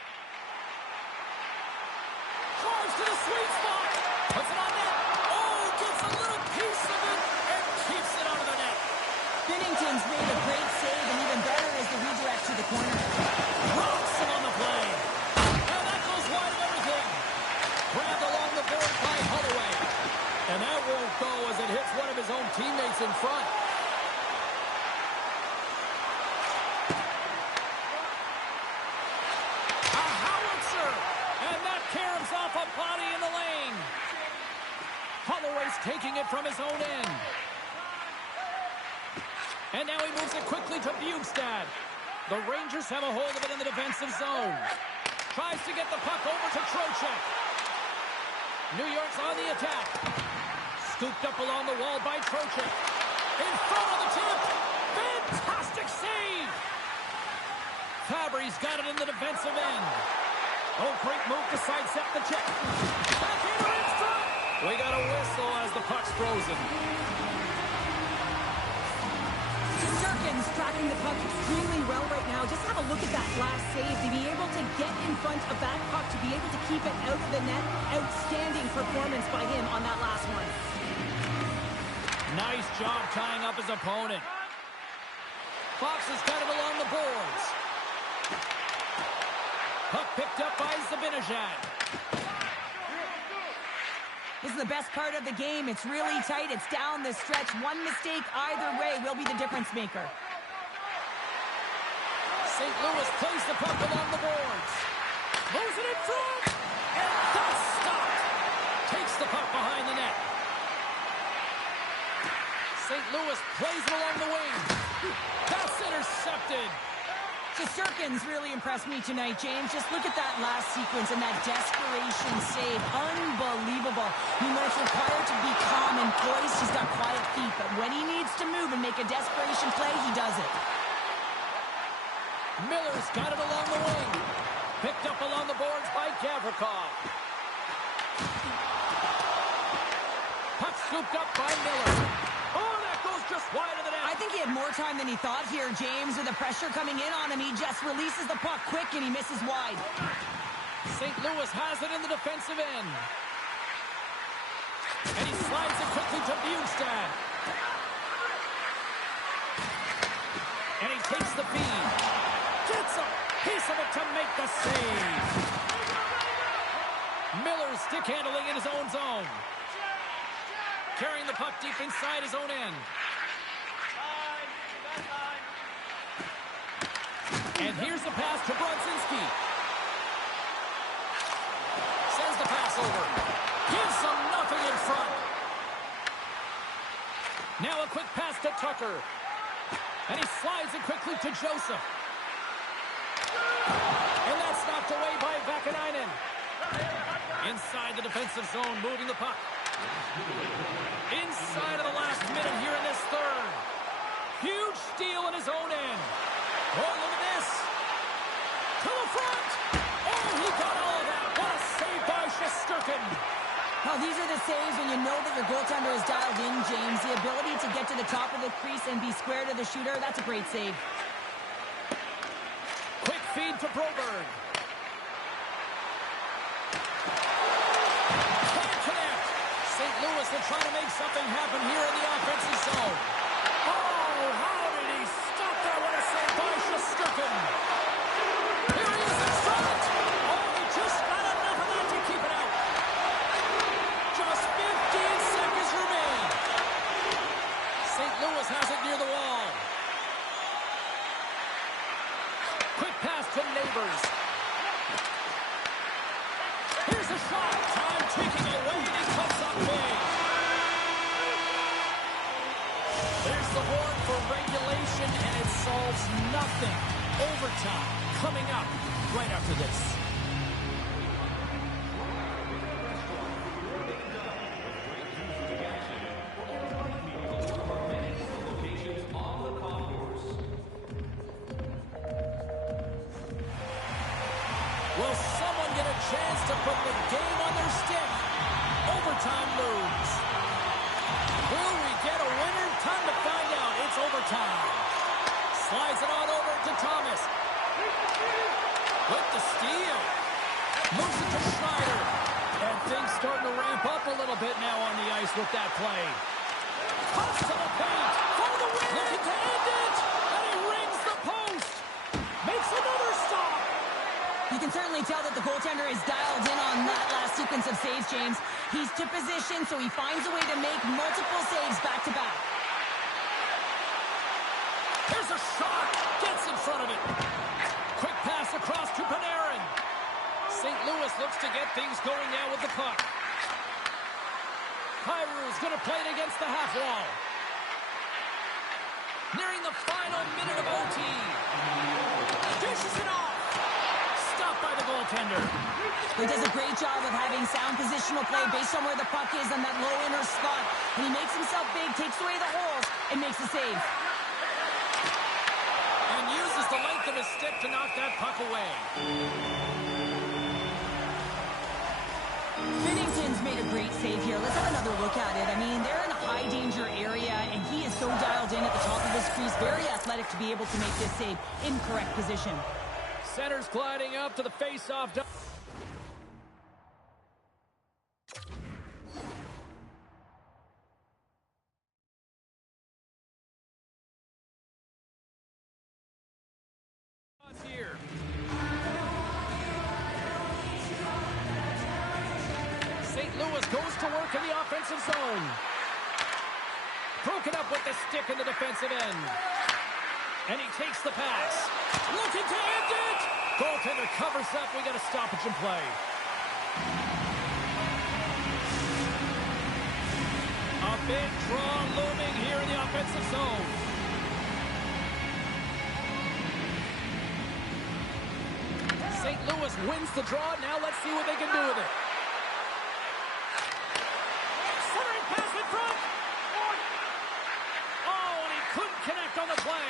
Drives to the sweet spot. Puts it on net. Oh, gets a little piece of it and keeps it out of the net. Binnington's made a great save, and even better is the redirect to the corner. Rocks him on the play. Grabbed along the board by Holloway. And that won't go as it hits one of his own teammates in front. A howitzer! And that caroms off a body in the lane. Holloway's taking it from his own end. And now he moves it quickly to Bjugstad. The Rangers have a hold of it in the defensive zone. Tries to get the puck over to Trocheck. New York's on the attack. Scooped up along the wall by Trocheck. In front of the tip. Fantastic save. Fabry's got it in the defensive end. Oh, great move to sidestep the check. Backhander in front. We got a whistle as the puck's frozen. Sturkin's tracking the puck extremely well right now. Just have a look at that last save. To be able to get in front of that puck, to be able to keep it out of the net, outstanding performance by him on that last one. Nice job tying up his opponent. Fox has got it along the boards. Puck picked up by Zibanejad. This is the best part of the game. It's really tight. It's down the stretch. One mistake either way will be the difference maker. St. Louis plays the puck along the boards. Moves it in front. And that's stopped. Takes the puck behind the net. St. Louis plays it along the wing. That's intercepted. Shesterkin's really impressed me tonight, James. Just look at that last sequence and that desperation save. Unbelievable. He was required to be calm and poised. He's got quiet feet, but when he needs to move and make a desperation play, he does it. Miller's got it along the wing. Picked up along the boards by Gavrikov. Puck scooped up by Miller. Oh, that goes just wide of the net. I think he had more time than he thought here, James. With the pressure coming in on him, he just releases the puck quick and he misses wide. St. Louis has it in the defensive end. And he slides it quickly to Bjugstad. And he takes the feed. Gets a piece of it to make the save. Miller's stick handling in his own zone. Carrying the puck deep inside his own end. And here's the pass to Brodzinski. Sends the pass over. Gives them nothing in front. Now a quick pass to Tucker. And he slides it quickly to Joseph. And that's knocked away by Vakanainen. Inside the defensive zone, moving the puck. Inside of the last minute here in this third. Huge steal in his own end. Oh, look at this. To the front. Oh, he got all of that. What a save by Shesterkin. Well, these are the saves when you know that your goaltender is dialed in, James. The ability to get to the top of the crease and be square to the shooter, that's a great save. Quick feed to Broberg. Can't connect. St. Louis will try to make something happen here in the offensive zone. Oh, how did he stop that? What a save by Shesterkin. Here he is in front. Oh, he just got enough of that to keep it out. Just 15 seconds remain. St. Louis has it near the wall. Quick pass to Neighbors. Here's a shot. Time ticking away, and he comes up big. There's the horn for regulation, and it solves nothing. Overtime coming up right after this. Will someone get a chance to put the game on their stick? Overtime moves. Will we get a winner? Time to find out. It's overtime. Slides it on over to Thomas. With the steal. Moves it to Schneider. And things starting to ramp up a little bit now on the ice with that play. Puts to the paint. For the win. Looking to end it. And he rings the post. Makes another stop. You can certainly tell that the goaltender is dialed in on that last sequence of saves, James. He's to position, so he finds a way to make multiple saves back-to-back. There's a shot. Gets in front of it. Quick pass across to Panarin. St. Louis looks to get things going now with the puck. Kyrou's going to play it against the half wall. Nearing the final minute of OT. Dishes it off. Stopped by the goaltender. He does a great job of having sound positional play based on where the puck is on that low inner spot. And he makes himself big, takes away the holes, and makes a save. And uses the length of his stick to knock that puck away. Binnington's made a great save here. Let's have another look at it. I mean, they're in a high-danger area, and he is so dialed in at the top of his crease. Very athletic to be able to make this save in correct position. Center's gliding up to the face-off. Here. St. Louis goes to work in the offensive zone. Broken up with the stick in the defensive end. And he takes the pass. Looking to end it. Goaltender covers up. We got a stoppage in play. A big draw looming here in the offensive zone. St. Louis wins the draw. Now let's see what they can do with it. Centering pass in front. Oh, and he couldn't connect on the play.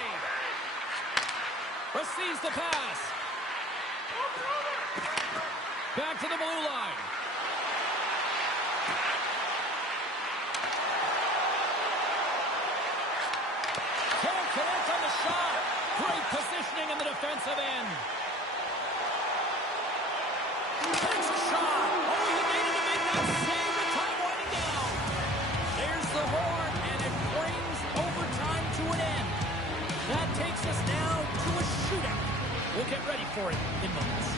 Receives the pass. Back to the blue line. Can't connect on the shot. Great positioning in the defensive end. Takes a shot. Oh, he needed to make that save with time winding down. There's the horn, and it brings overtime to an end. That takes us now to a shootout. We'll get ready for it in moments.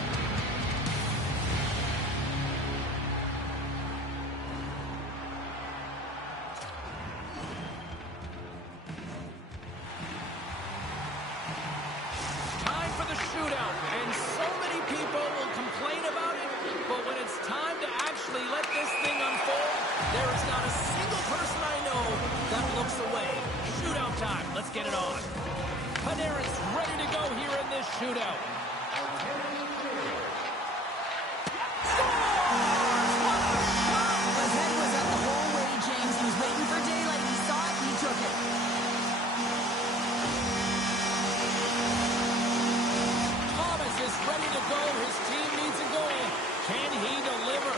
it on. Panarin's ready to go here in this shootout. His head was up the whole way, James. He was waiting for daylight. He saw it, and he took it. Thomas is ready to go. His team needs a goal. Can he deliver?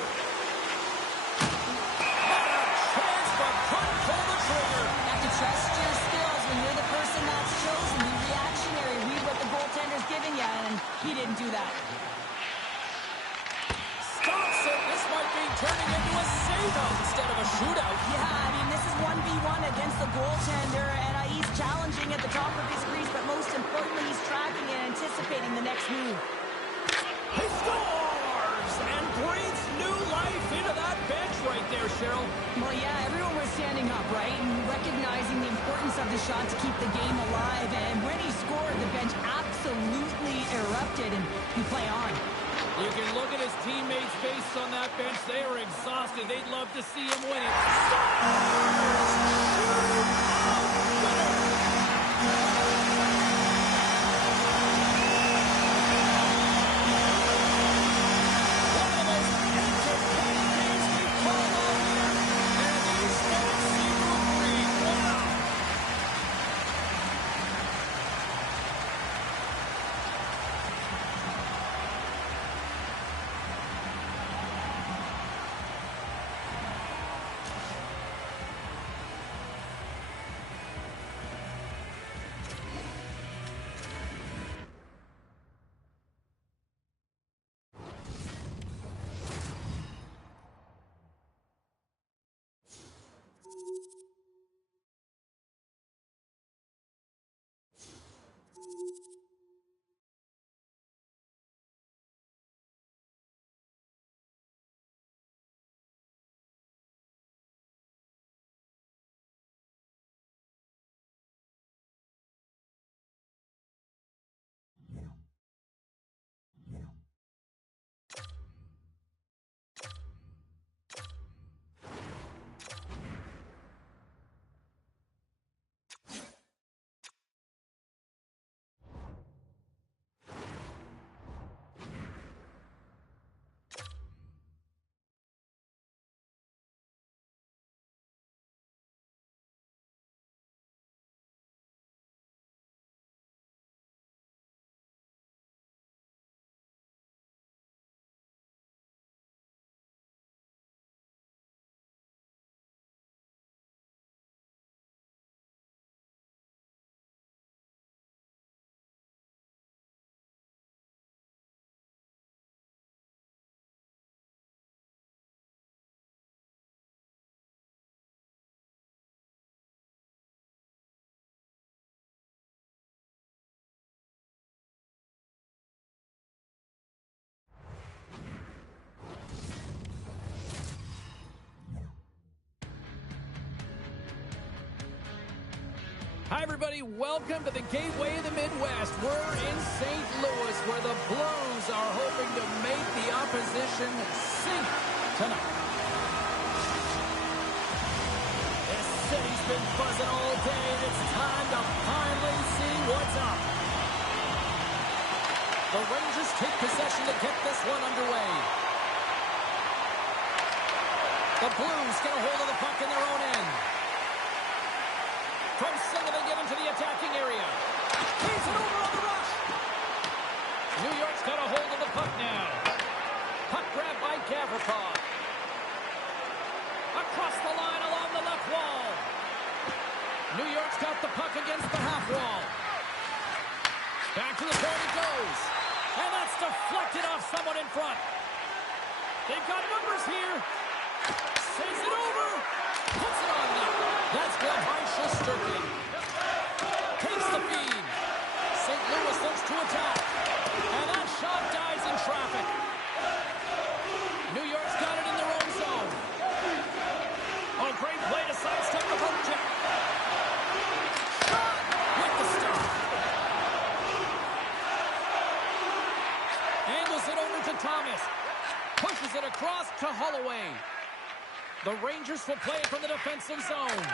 What a chance, but couldn't pull the trigger. You have to trust your skills when you're the person that's chosen. Be reactionary. Read what the goaltender's giving you, and he didn't do that. Stops it. This might be turning into a Saison instead of a shootout. Yeah, I mean, this is 1v1 against the goaltender, and he's challenging at the top of his crease, but most importantly, he's tracking and anticipating the next move. He scores and breathes new life into that bench right there, Cheryl. Well, yeah, everyone was standing up, right, and recognizing the importance of the shot to keep the game alive, and when he scored, the bench absolutely erupted, and he play on. You can look at his teammates' faces on that bench. They are exhausted. They'd love to see him win it. One of the most entertaining games we've called all year, and these fans seem to agree. Wow! Hi, everybody. Welcome to the Gateway of the Midwest. We're in St. Louis, where the Blues are hoping to make the opposition sink tonight. This city's been buzzing all day, and it's time to finally see what's up. The Rangers take possession to get this one underway. The Blues get a hold of the puck in their own end. From center, they get into the attacking area. He's it over on the rush. New York's got a hold of the puck now. Puck grab by Gavrikov. Across the line along the left wall. New York's got the puck against the half wall. Back to the point it goes. And that's deflected off someone in front. They've got numbers here. Sends it over. Puts it on net. That's good by Shesterkin. Takes the feed. St. Louis looks to attack. And that shot dies in traffic. New York's got it in their own zone. Oh, great play to sidestep the poke check. Shot with the stop. Angles it over to Thomas. Pushes it across to Holloway. The Rangers will play it from the defensive zone.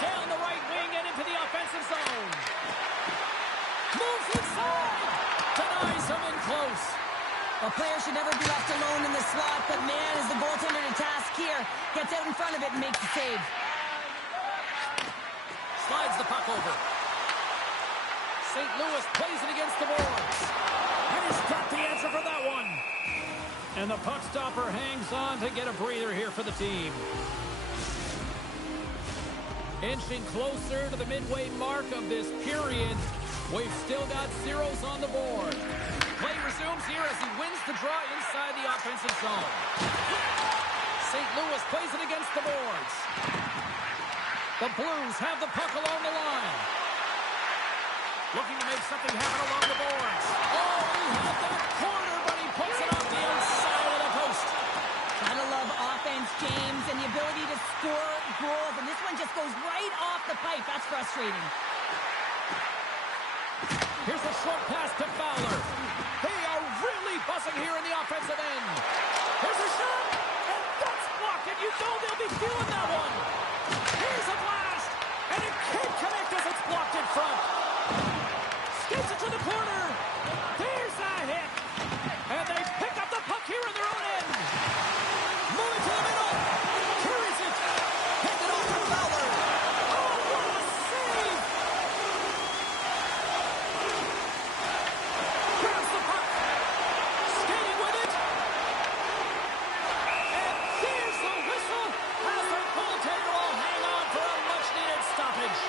Down the right wing and into the offensive A player should never be left alone in the slot, but man, is the goaltender to task here. Gets out in front of it and makes the save. Slides the puck over. St. Louis plays it against the boards. And he's got the answer for that one. And the puck stopper hangs on to get a breather here for the team. Inching closer to the midway mark of this period. We've still got zeros on the board. Play resumes here as he wins the draw inside the offensive zone. St. Louis plays it against the boards. The Blues have the puck along the line. Looking to make something happen along the boards. Oh, he had that corner, but he puts it off the outside of the post. Gotta love offense, James, and the ability to score goals. And this one just goes right off the pipe. That's frustrating. Here's a short pass to Fowler. They are really buzzing here in the offensive end. Here's a shot, and that's blocked, and you know they'll be feeling that one. Here's a blast, and it can't connect as it's blocked in front. Skates it to the corner. There's a hit, and they pick up the puck here in their own end. Moving to the middle, carries it, handed off to Fowler. Oh, what a save! Grabs the puck, skating with it, and there's the whistle as the goaltender will hang on for a much-needed stoppage.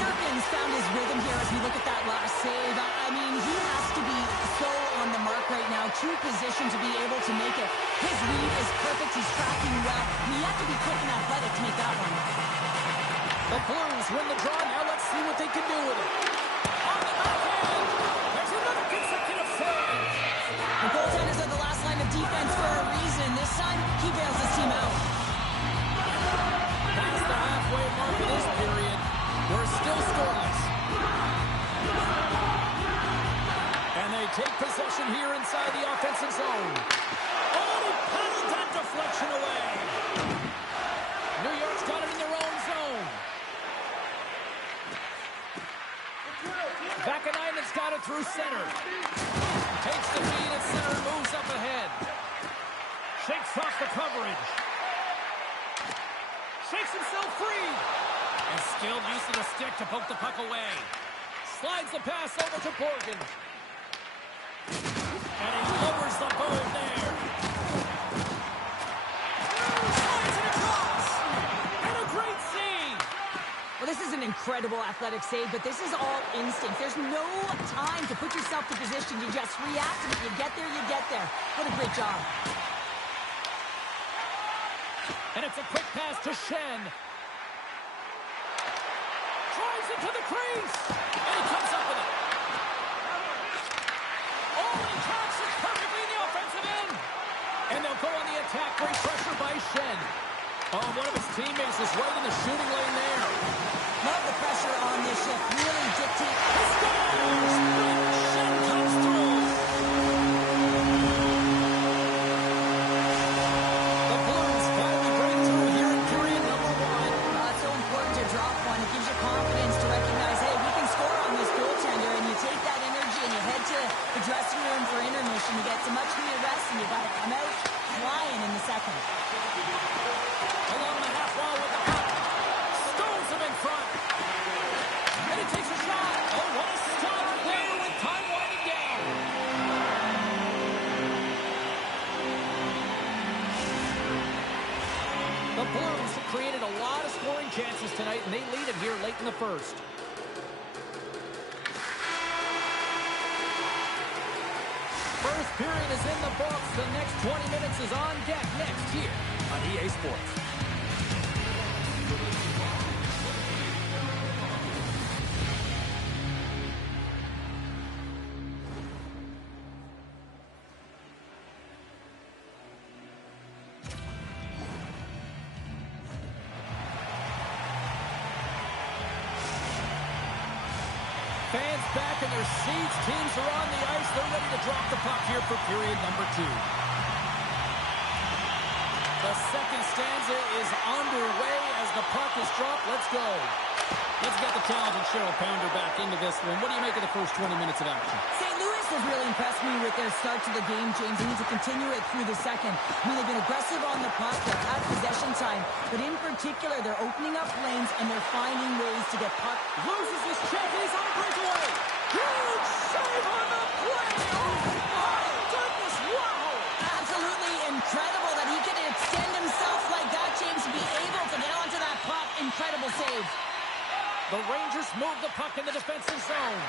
Serkins found his rhythm here as we look at that last save. I mean, he has to be so on the mark right now. True position to be able to make it. His read is perfect. He's tracking well. I mean, you have to be quick and athletic to make that one. The Blues win the draw. Now let's see what they can do with it. On the backhand. There's another consecutive save. The goaltenders are the last line of defense for a reason. This time, he bails his team out. Past the halfway mark of this period. We're still scoreless. And they take possession here inside the offensive zone. Oh, he paddled that deflection away. New York's got it in their own zone. Vakanainen's got it through center. Takes the feed at center and moves up ahead. Shakes off the coverage. Shakes himself free. And skilled use of the stick to poke the puck away. Slides the pass over to Borgen. And he lowers the board there. Slides it across. And a great save. Well, this is an incredible athletic save, but this is all instinct. There's no time to put yourself to position. You just react, and if you get there, you get there. What a great job. And it's a quick pass to Shen. Drives it to the crease. And he comes up with it. Oh, and he tracks it perfectly in the offensive end. And they'll go on the attack. Great pressure by Shen. Oh, one of his teammates is right in the shooting lane there. Love the pressure on this shift. Really dictate. He scores! Shen comes through. The Blues finally break through here in period number 1. It's so important to drop one. It gives you confidence to recognize, hey, we can score on this goaltender, and you take that energy and you head to the dressing room for intermission. You get some much-needed rest, and you got to come out flying in the second. Along the half wall with the puck. Stones him in front. And he takes a shot. Oh, what a stop there with time winding down. The Blues have created a lot of scoring chances tonight, and they lead it here late in the first. First period is in the books. The next 20 minutes is on deck next here on EA Sports. Fans back in their seats. Teams are on the ice. They're ready to drop the puck here for period number 2. The second stanza is underway as the puck is dropped. Let's go. Let's get the talented Cheryl Pounder back into this one. What do you make of the first 20 minutes of action? St. Louis Dallas has really impressed me with their start to the game, James. They need to continue it through the second. I mean, they've been aggressive on the puck. They've had possession time. But in particular, they're opening up lanes and they're finding ways to get puck. Loses his check. He's on a breakaway. Huge save on the play. Oh, my goodness. Wow. Absolutely incredible that he can extend himself like that, James, to be able to get onto that puck. Incredible save. The Rangers move the puck in the defensive zone.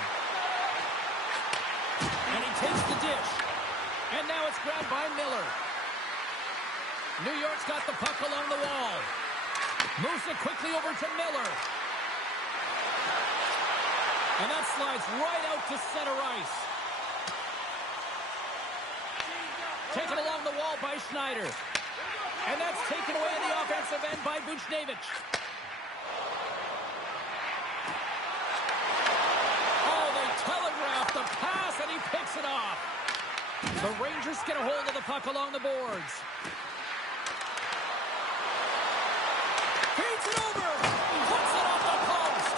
And he takes the dish. And now it's grabbed by Miller. New York's got the puck along the wall. Moves it quickly over to Miller. And that slides right out to center ice. Taken along the wall by Schneider. And that's taken away in the offensive end by Buchnevich. Oh, they telegraph the pass, and he picks it off. The Rangers get a hold of the puck along the boards. Feeds it over. Puts it off the post.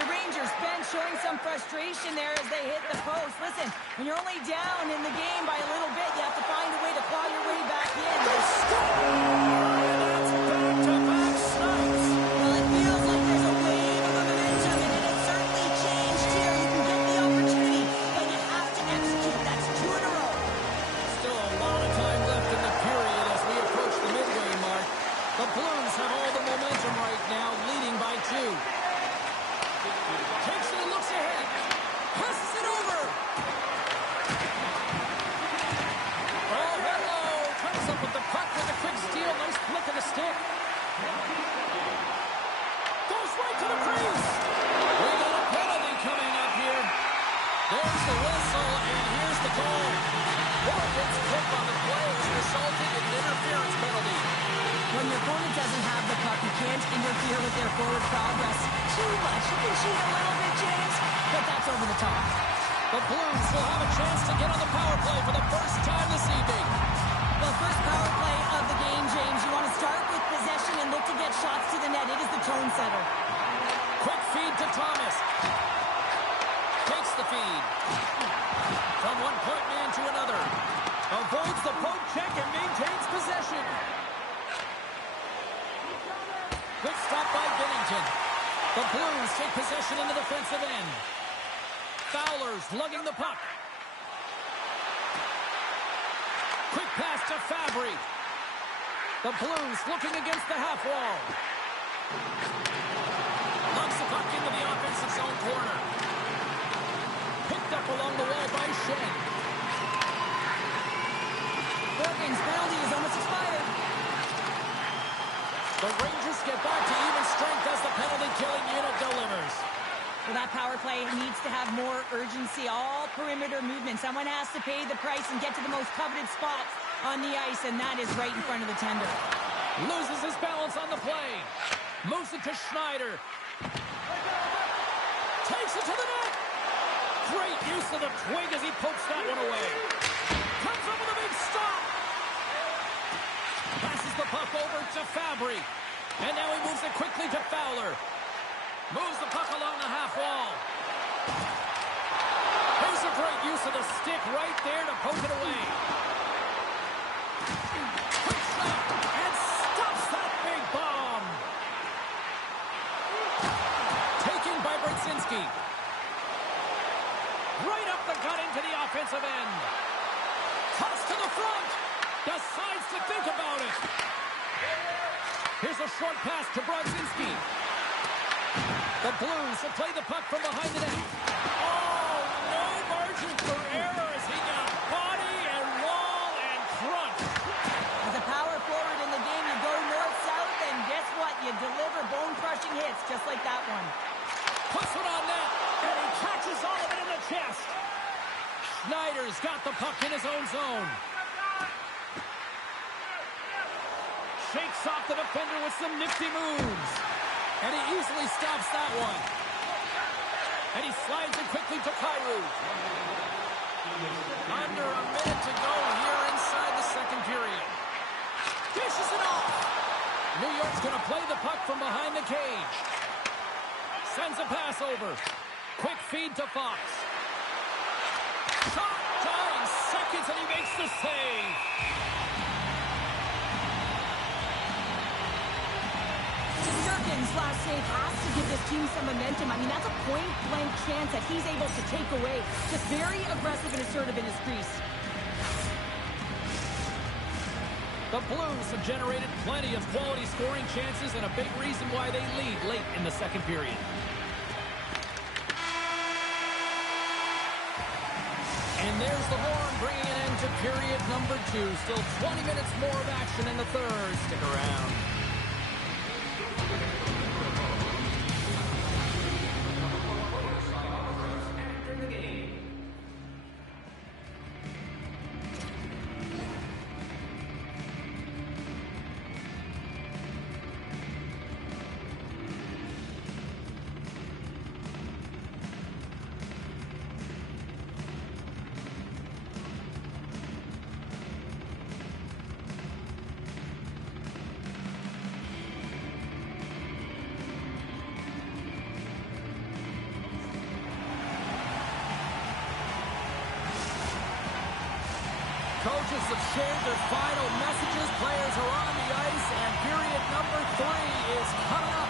The Rangers bench showing some frustration there as they hit the post. Listen, when you're only down in the game by a little bit, you have to find a way to claw your way back in. That's back-to-back snipes. Well, it feels like there's a wave of momentum, and it certainly changed here. You can get the opportunity, but you have to execute. That's 2 in a row. Still a lot of time left in the period as we approach the midway mark. The Blues have all the momentum right now, leading by 2. Takes it and looks ahead. Passes it over. Oh, hello. Comes up with the puck with a quick steal. Nice flick of the stick. Goes right to the crease. We got a penalty coming up here. There's the whistle, and here's the call. Oregon's kick on the play has resulted in an interference penalty. When your opponent doesn't have the puck, you can't interfere with their forward progress too much. You can cheat a little bit, James, but that's over the top. The Blues will have a chance to get on the power play for the first time this evening. Well, first power play of the game, James. You want to start with possession and look to get shots to the net. It is the tone setter. Quick feed to Thomas. Takes the feed. From one point man to another. Avoids the poke check and maintains possession. Good stop by Binnington. The Blues take possession in the defensive end. Fowler's lugging the puck. Quick pass to Fabry. The Blues looking against the half wall. Knocks the puck into the offensive zone corner. Picked up along the wall by Shen. Oregon's penalty is almost expired. The Rangers get back to even strength as the penalty-killing unit delivers. Well, that power play needs to have more urgency. All perimeter movement. Someone has to pay the price and get to the most coveted spots on the ice, and that is right in front of the tender. Loses his balance on the play. Moves it to Schneider. Takes it to the net. Great use of the twig as he pokes that one away. Comes up with a big stop. Passes the puck over to Fabry. And now he moves it quickly to Fowler. Moves the puck along the half wall. Here's a great use of the stick right there to poke it away. Quick shot and stops that big bomb. Taken by Brzezinski. Right up the gut into the offensive end. Toss to the front. Decides to think about it. Here's a short pass to Brzezinski. The Blues will play the puck from behind the net. Oh, no margin for error as he got body and wall and crunch. As a power forward in the game, you go north-south, and guess what? You deliver bone-crushing hits just like that one. Puts it on net, and he catches all of it in the chest. Schneider's got the puck in his own zone. Shakes off the defender with some nifty moves. And he easily stops that one. And he slides it quickly to Kyrou. Under a minute to go here inside the second period. Dishes it off. New York's going to play the puck from behind the cage. Sends a pass over. Quick feed to Fox. Shot! Dying seconds, and he makes the save. Shesterkin's last save has to give this team some momentum. I mean, that's a point-blank chance that he's able to take away. Just very aggressive and assertive in his crease. The Blues have generated plenty of quality scoring chances and a big reason why they lead late in the second period. And there's the horn bringing an end to period number 2. Still 20 minutes more of action in the third. Stick around. Coaches have shared their final messages. Players are on the ice, and period number 3 is coming up.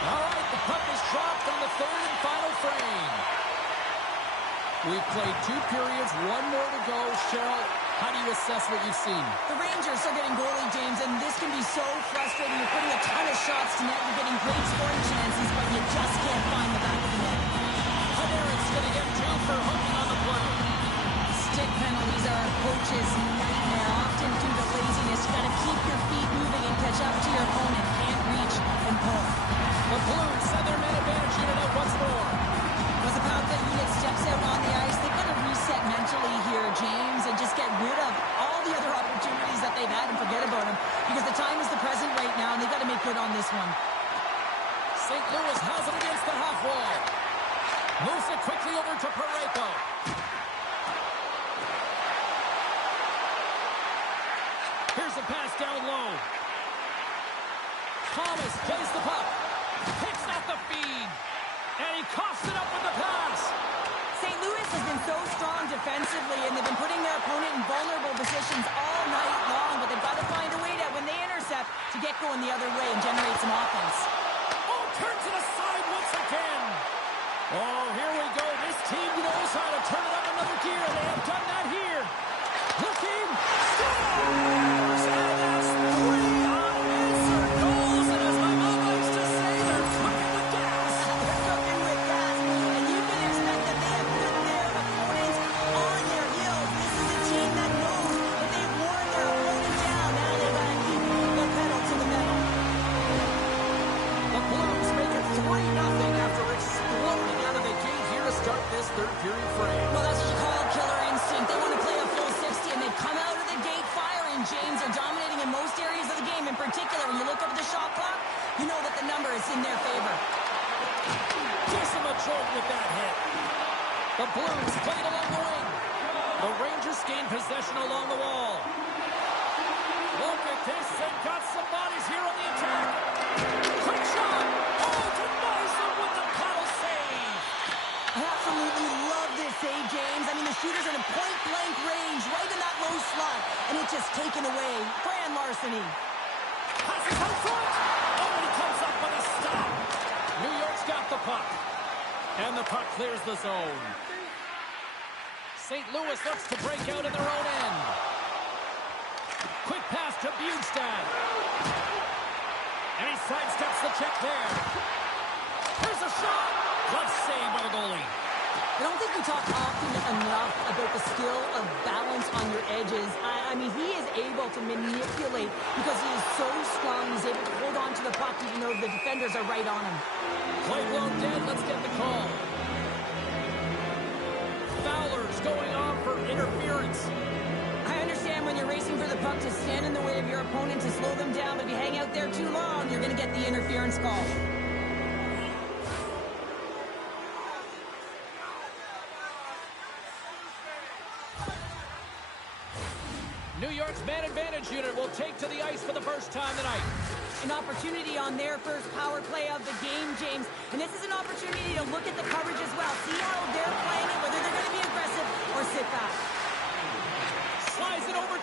All right, the puck is dropped on the third and final frame. We've played 2 periods, 1 more to go. Cheryl, how do you assess what you've seen? The Rangers are getting goalie, James, and this can be so frustrating. You're putting a ton of shots to net. You're getting great scoring chances, but you just can't find the back of the net. Panarin's going to get 2 for hooking on the play. Stick penalties are a coach's nightmare, often due to laziness. You got to keep your feet moving and catch up to your opponent. Can't reach and pull. The Blues send their man advantage unit out once more. As the power play unit steps out on the ice, they've got to reset mentally here, James, and just get rid of all the other opportunities that they've had and forget about them, because the time is the present right now, and they've got to make good on this one. St. Louis has it against the half wall. Moves it quickly over to Parayko. Here's a pass down low. Thomas plays the puck. Picks out the feed. And he coughs it up with the pass. St. Louis has been so strong defensively, and they've been putting their opponent in vulnerable positions all night long, but they've got to find a way to, when they intercept, to get going the other way and generate some offense. Oh, turns it aside once again. Oh, here we go. This team knows how to turn it on another gear. They have done that here. Looking. Scores! And that's 3 unanswered goals. And as my mom likes to say, they're cooking with gas. They're cooking with gas, and you can expect that they have put their opponents on their heels. This is a team that knows that they've worn their opponent down. Now they got to keep the pedal to the metal. The Blues make it 3-0 after exploding out of the gate here to start this third period frame. Well, that's what you call killer instinct. They want to play a full 60, and they've come out of the gate firing, James. They're dominating in most areas of the game. In particular, when you look up at the shot clock, you know that the number is in their favor. Gives him a jolt with that hit. The Blues play it along the wing. The Rangers gain possession along the wall. Look at this. They've got some bodies here on the attack. Quick shot. Oh, denies them with the paddle save. I absolutely love this save, James. I mean, the shooter's in a point-blank range, right in that low slot, and it's just taken away. Grand larceny. Passes out front. Oh, and he comes up with a stop. New York's got the puck. And the puck clears the zone. St. Louis looks to break out in their own end. Quick pass to Bjugstad. And he sidesteps the check there. Here's a shot. Glove save by the goalie. I don't think we talk often enough about the skill of balance on your edges. I mean, he is able to manipulate because he is so strong. He's able to hold on to the puck even though the defenders are right on him. Play blown dead. Let's get the call. Fowler's going on for interference. I understand when you're racing for the puck to stand in the way of your opponent to slow them down, but if you hang out there too long, you're going to get the interference call. New York's man advantage unit will take to the ice for the first time tonight. An opportunity on their first power play of the game, James. And this is an opportunity to look at the coverage as well. See how they're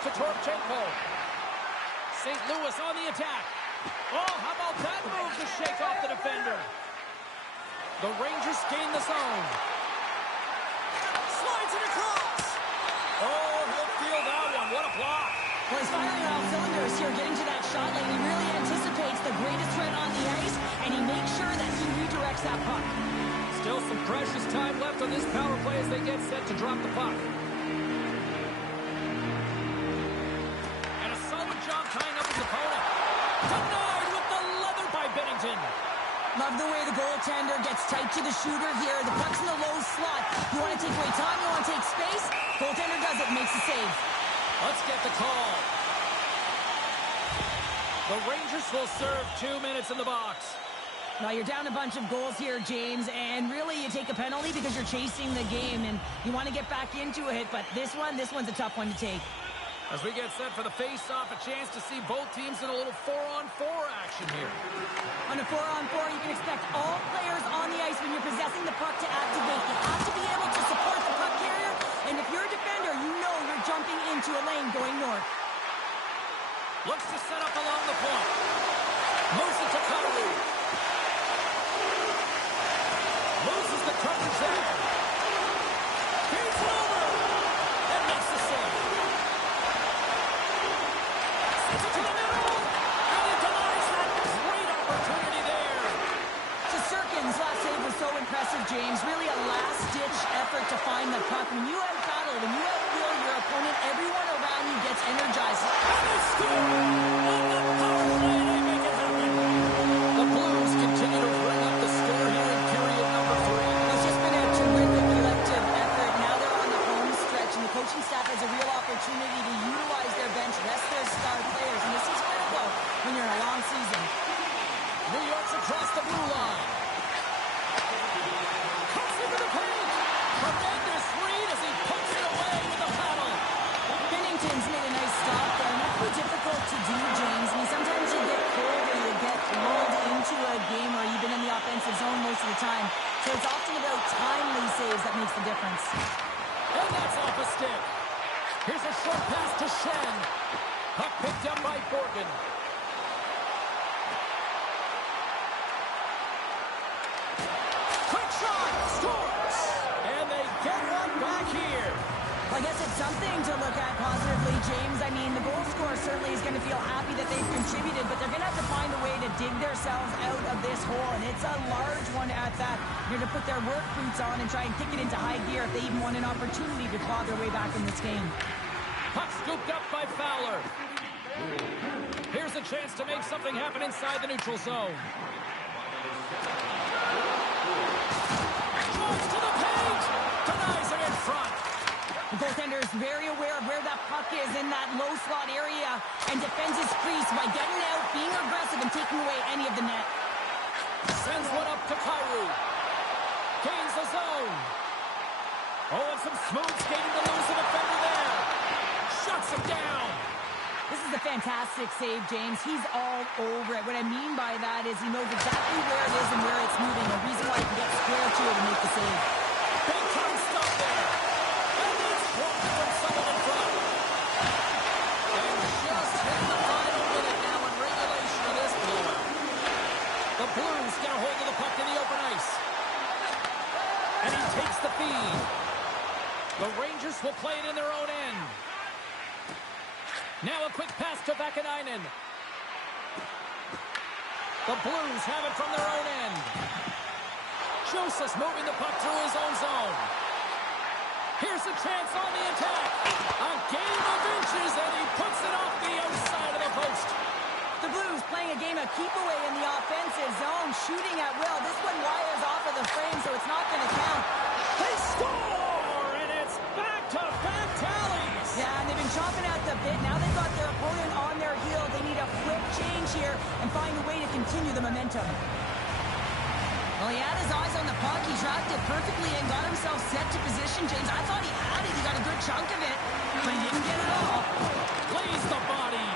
to Torchenko. St. Louis on the attack. Oh, how about that move to shake off the defender? The Rangers gain the zone. Slides it across. Oh, he'll feel that one. What a block. Well, he's firing on all cylinders here, getting to that shot lane. He really anticipates the greatest threat on the ice, and he makes sure that he redirects that puck. Still some precious time left on this power play as they get set to drop the puck. And a solid job tying up his opponent. Denied with the leather by Bennington. Love the way the goaltender gets tight to the shooter here. The puck's in the low slot. You want to take away time, you want to take space. Goaltender does it, makes the save. Let's get the call. The Rangers will serve 2 minutes in the box. Now you're down a bunch of goals here, James, and really you take a penalty because you're chasing the game and you want to get back into it, but this one's a tough one to take. As we get set for the face-off, a chance to see both teams in a little 4-on-4 action here. On a 4-on-4, you can expect all players on the ice when you're possessing the puck to activate. You have to be able to support the puck carrier, and if you're a defender, you know you're jumping into a lane going north. Looks to set up along the point. Moves it to Kyrou. Loses the coverage there. Feeds it over. And makes the save. Sends it to the middle. And it denies that great opportunity there. Shesterkin's last save was so impressive, James. Really a last-ditch effort to find the puck. When you out-battle, when you outfeel your opponent, everyone around you gets energized. And they score! On the power play, they make it happen. The Blues continue to bring up the score here in period number 3. It's just been a terrific collective effort. Now they're on the home stretch, and the coaching staff has a real opportunity to utilize their bench, rest their star players, and this is critical when you're in a long season. New York's across the blue line. Cuts into the paint. Tremendous read as he puts it away with the paddle. Bennington's made a nice stop there. Not too difficult to do, James. I mean, sometimes you get cold or you get lulled into a game where you've been in the offensive zone most of the time. So it's often about timely saves that makes the difference. And that's off a stick. Here's a short pass to Shen. Puck picked up by Borgen. Quick shot. Scores. And they get one back here. Well, I guess it's something to look at positively, James. I mean, the goal scorer certainly is going to feel happy that they've contributed, but they're going to have to find a way to dig themselves out of this hole, and it's a large one at that. They're going to put their work boots on and try and kick it into high gear if they even want an opportunity to claw their way back in this game. Puck scooped up by Fowler. Here's a chance to make something happen inside the neutral zone. Goes to the paint. Denies it in front. The goaltender is very aware of where that puck is in that low slot area and defends his crease by getting out, being aggressive, and taking away any of the net. Sends one up to Kyrou. Gains the zone. Oh, and some smooth skating to lose the defender there. Shuts him down. This is a fantastic save, James. He's all over it. What I mean by that is he knows exactly where it is and where it's moving. The reason why he can get square to it and make the save. Big time stuff there. And it's blocked from someone in front. And just hit the final minute now in regulation of this blowout. The Blues get a hold of the puck in the open ice. And he takes the feed. The Rangers will play it in their own end. Now a quick pass to Vakanainen. The Blues have it from their own end. Joseph's moving the puck through his own zone. Here's a chance on the attack. A game of inches, and he puts it off the outside of the post. The Blues playing a game of keep away in the offensive zone, shooting at will. This one wires off of the frame, so it's not going to count. They score, and it's back-to-back tallies. Yeah, and they've been chomping at the bit. Now they've got their opponent on their heel. They need a quick change here and find a way to continue the momentum. Well, he had his eyes on the puck. He tracked it perfectly and got himself set to position, James. I thought he had it. He got a good chunk of it, but he didn't get it all. Plays the body.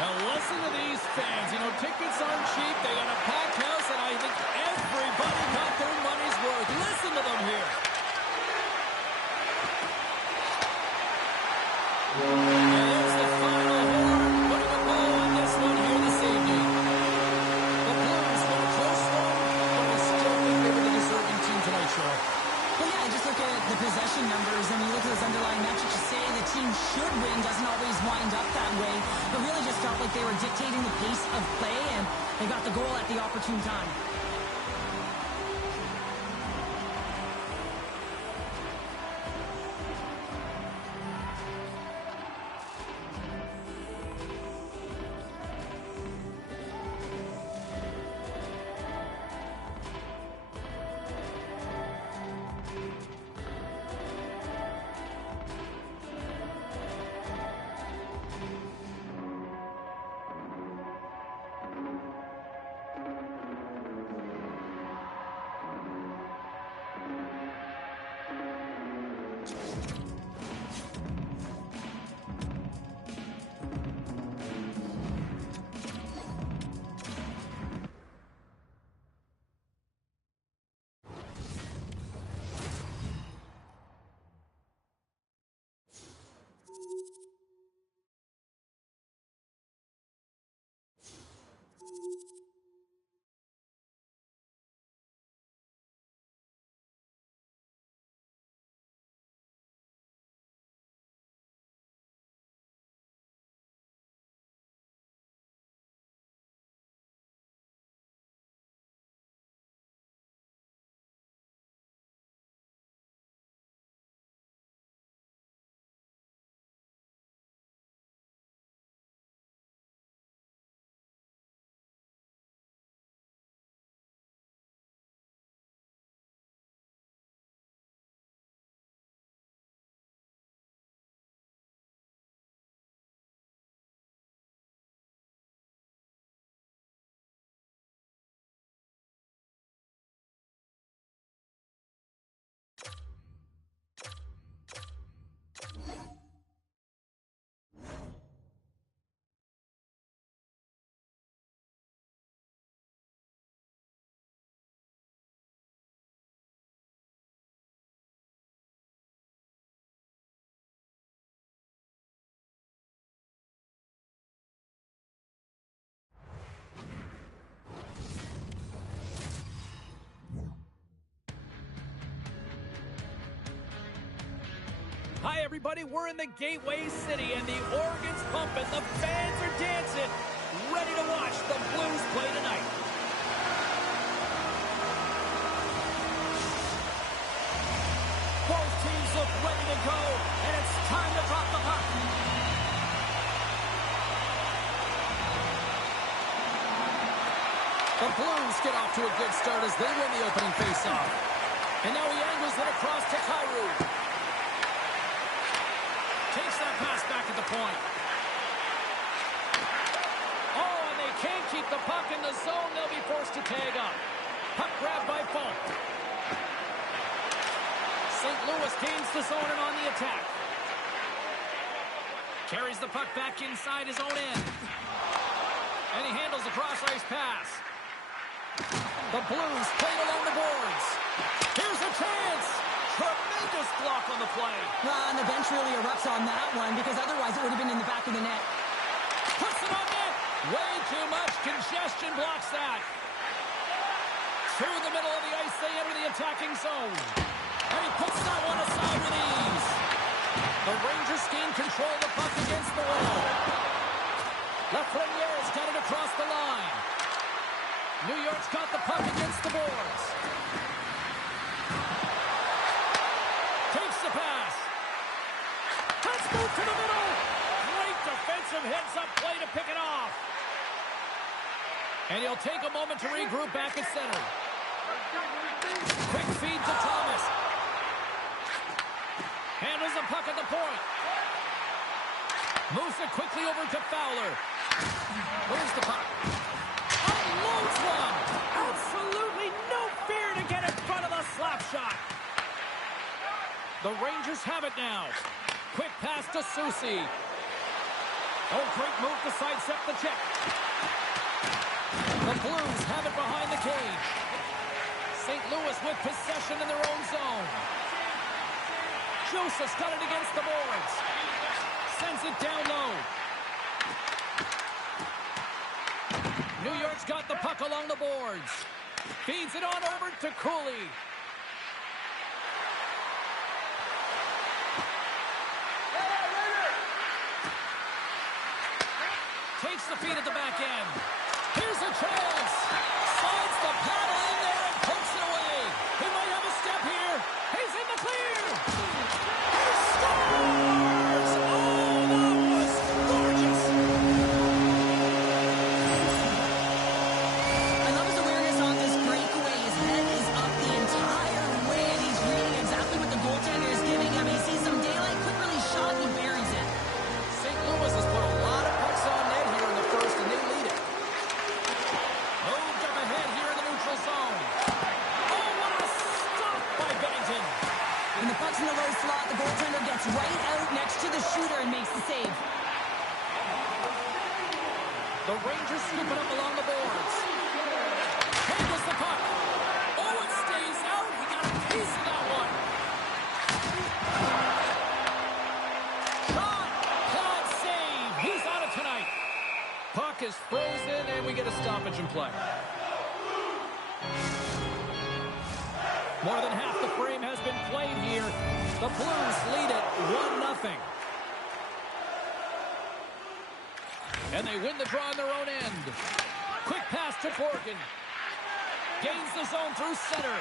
Now listen to these fans. You know, tickets aren't cheap. They got a packed house, and I think everybody got their money's worth. Listen to them here. And there's the final horn, putting a bow on this one here this evening. The Blues win a close one, but I still think they were the deserving team tonight, Cheryl. Well, yeah, just look at the possession numbers, and you look at those underlying metrics, you say the team should win, doesn't always wind up that way, but really just felt like they were dictating the pace of play, and they got the goal at the opportune time. Hi, everybody. We're in the Gateway City, and the organ's pumping. The fans are dancing, ready to watch the Blues play tonight. Both teams look ready to go, and it's time to drop the puck. The Blues get off to a good start as they win the opening faceoff. And now he angles it across to Kyrou. Takes that pass back at the point. Oh, and they can't keep the puck in the zone. They'll be forced to tag up. Puck grab by Funk. St. Louis gains the zone and on the attack. Carries the puck back inside his own end. And he handles a cross-ice pass. The Blues played along the boards. Here's a chance. Tremendous block on the play. And the bench really erupts on that one because otherwise it would have been in the back of the net. Puts it on net. Way too much congestion blocks that. Through the middle of the ice, they enter the attacking zone. And he puts that one aside with ease. The Rangers gain control of the puck against the wall. Lafreniere's got it across the line. New York's got the puck against the boards. Takes the pass. Let's move to the middle. Great defensive heads-up play to pick it off. And he'll take a moment to regroup back at center. Quick feed to Thomas. Handles the puck at the point. Moves it quickly over to Fowler. Where's the puck? Unloads one. Absolutely no fear to get in front of the slap shot. The Rangers have it now. Quick pass to Soucy. Oh, great move to sidestep the check. The Blues have it behind the cage. St. Louis with possession in their own zone. Joseph's got it against the boards. Sends it down low. New York's got the puck along the boards. Feeds it on over to Cooley. Takes the feed at the back end. Here's a chance. Slides the paddle in there and pokes it away. He might have a step here. He's in the clear. He scores! Oh, that was gorgeous. I love his awareness on this breakaway. His head is up the entire way, and he's reading exactly what the goaltender is giving him. He sees some daylight, quick release shot, he buries it. St. Louis has put a lot of pucks on net here in the first, and they lead it. Moved up ahead here in the neutral zone. Oh, what a stop by Bennington. When the puck's in the low slot, the goaltender gets right out next to the shooter and makes the save. The Rangers scooping up along the boards. Handles the puck. Oh, it stays out. He got a piece of that one. Shot. Glad save. He's on it tonight. Puck is frozen, and we get a stoppage in play. More than half the frame has been played here. The Blues lead it 1-0. And they win the draw on their own end. Quick pass to Borgen. Gains the zone through center.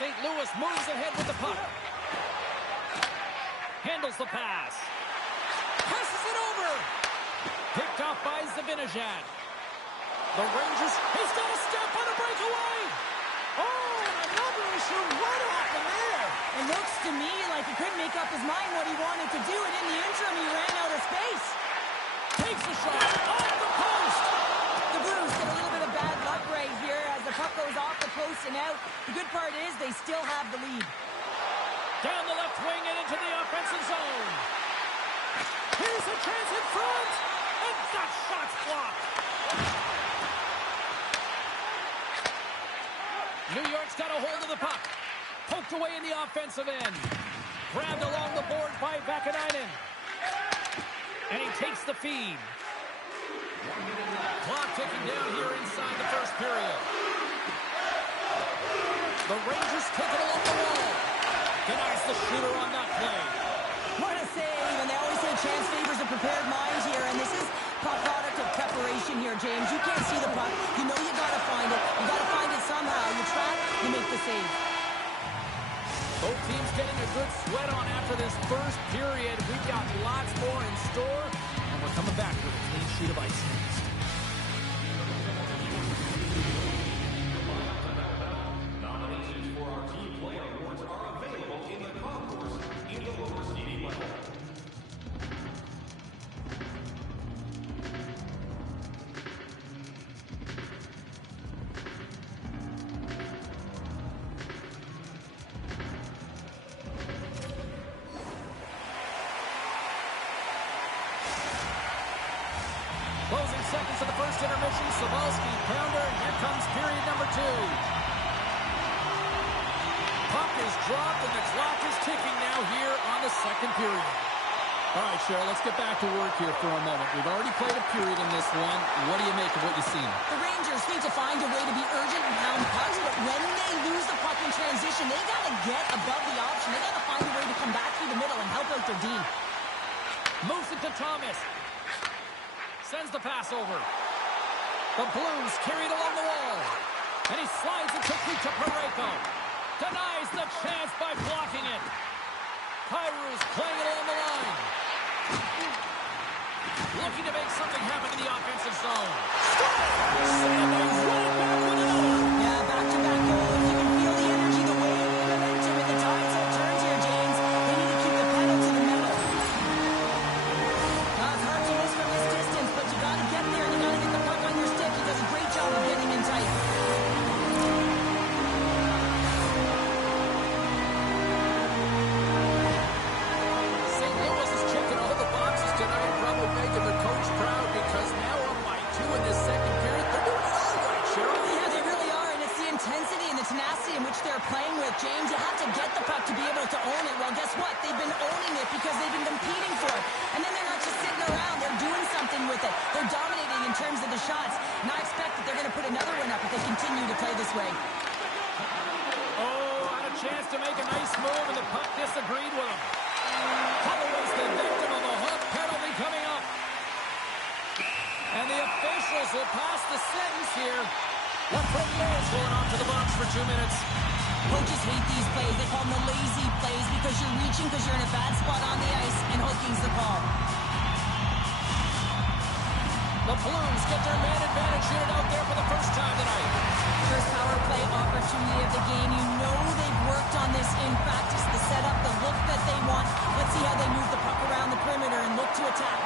St. Louis moves ahead with the puck. Handles the pass. Passes it over. Picked off by Zibanejad. The Rangers, he's got a step on a breakaway. Oh, and I'm not really sure what happened there. It looks to me like he couldn't make up his mind what he wanted to do, and in the interim, he ran out of space. Takes a shot off the post. The Blues get a little bit of bad luck right here as the puck goes off the post and out. The good part is they still have the lead. Down the left wing and into the offensive zone. Here's a chance in front. And that shot's blocked. New York's got a hold of the puck. Poked away in the offensive end. Grabbed along the board by Vakanainen. And he takes the feed. Clock ticking down here inside the first period. The Rangers take it along the wall. Denies the shooter on that play. What a save, and they always say chance favors a prepared mind here, and this is a product of preparation here, James. You can't see the puck. You know you got to find it. You got to find it somehow. You trap, you make the save. Both teams getting a good sweat on after this first period. We've got lots more in store, and we're coming back with a clean sheet of ice next. Nominations for our Team Play Awards are available in the concourse in the lower seating level. Closing seconds of the first intermission. Savalsky, pounder, and here comes period number 2. Puck is dropped, and the clock is ticking now here on the second period. All right, Cheryl, let's get back to work here for a moment. We've already played a period in this one. What do you make of what you've seen? The Rangers need to find a way to be urgent and pound pucks, but when they lose the puck in transition, they got to get above the option. They got to find a way to come back through the middle and help out their D. Moves it to Thomas. Sends the pass over. The Blues carry it along the wall. And he slides it quickly to Parayko. Denies the chance by blocking it. Kyrie's playing it along the line. Looking to make something happen in the offensive zone. Scores! And they run it back with another. Yeah, back-to-back goals. You can feel the energy, the wave, the momentum, and the tide set turns here, James. They need to keep the pedal to the metal. Now, it's hard to miss from this distance, but you got to get there, and you got to get the puck on your stick. He does a great job of getting in tight. St. Louis is checking all the boxes tonight, probably making the coach proud. with it. They're dominating in terms of the shots, and I expect that they're going to put another one up if they continue to play this way. Oh, had a chance to make a nice move, and the puck disagreed with him. Holloway's the victim of a hook penalty coming up. And the officials will pass the sentence here. Lafreniere's going on to the box for 2 minutes. Coaches hate these plays. They call them the lazy plays because you're reaching because you're in a bad spot on the ice, and hooking's the call. The Blues get their man advantage unit out there for the first time tonight. First power play opportunity of the game. You know they've worked on this in practice, the setup, the look that they want. Let's see how they move the puck around the perimeter and look to attack.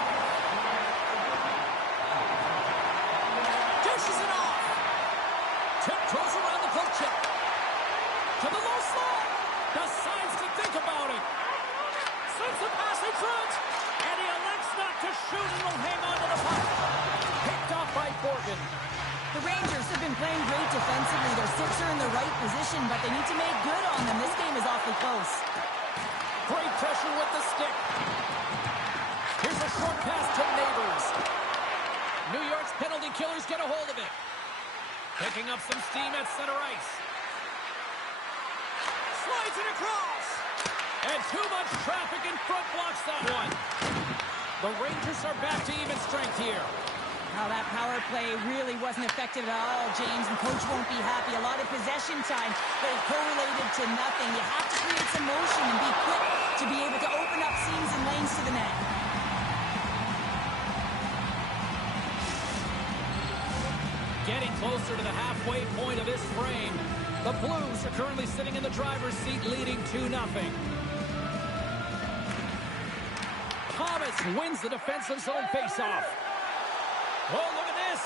Dishes it off. Tiptoes around the poke check. To the low slot. Decides to think about it. Sends the pass in front. And he elects not to shoot and will hang on to the puck. Picked off by Borgen. The Rangers have been playing great defensively. Their sticks are in the right position, but they need to make good on them. This game is awfully close. Great pressure with the stick. Here's a short pass to Neighbors. New York's penalty killers get a hold of it. Picking up some steam at center ice. Slides it across. And too much traffic in front blocks that one. The Rangers are back to even strength here. Now that power play really wasn't effective at all, James, and coach won't be happy. A lot of possession time, but it correlated to nothing. You have to create some motion and be quick to be able to open up seams and lanes to the net. Getting closer to the halfway point of this frame. The Blues are currently sitting in the driver's seat, leading 2-0. Thomas wins the defensive zone faceoff. Oh, look at this.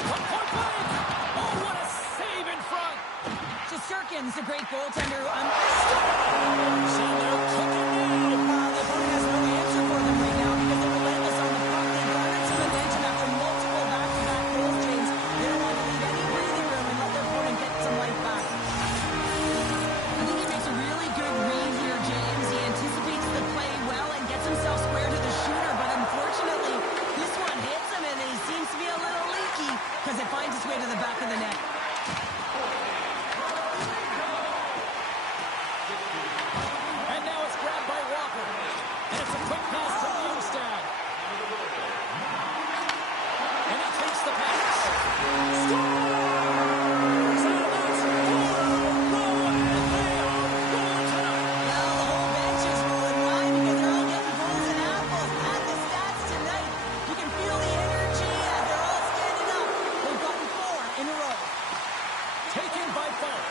Point blank. Oh, what a save in front. Shesterkin's a great goaltender. So they're cooking now. The opponent has no answer for them right now because they're relentless on the puck. They garnered some momentum after multiple back-to-back goals, James. They don't want to leave any breathing room and let their opponent get some life back. I think he makes a really good read here, James. He anticipates the play well and gets himself square to the shooter, but unfortunately, this one hits him and he seems to be a little leaky because it finds its way to the back of the net. And now it's grabbed by Walker. And it's a quick pass to Bjugstad. And he takes the pass. Scores! And that's 4-0, and they are going tonight. Now the whole bench is rolling. Why? Because they're all getting goals and apples. At the stats tonight, you can feel the energy and they're all standing up. They've gotten 4 in a row. Taken by Falk.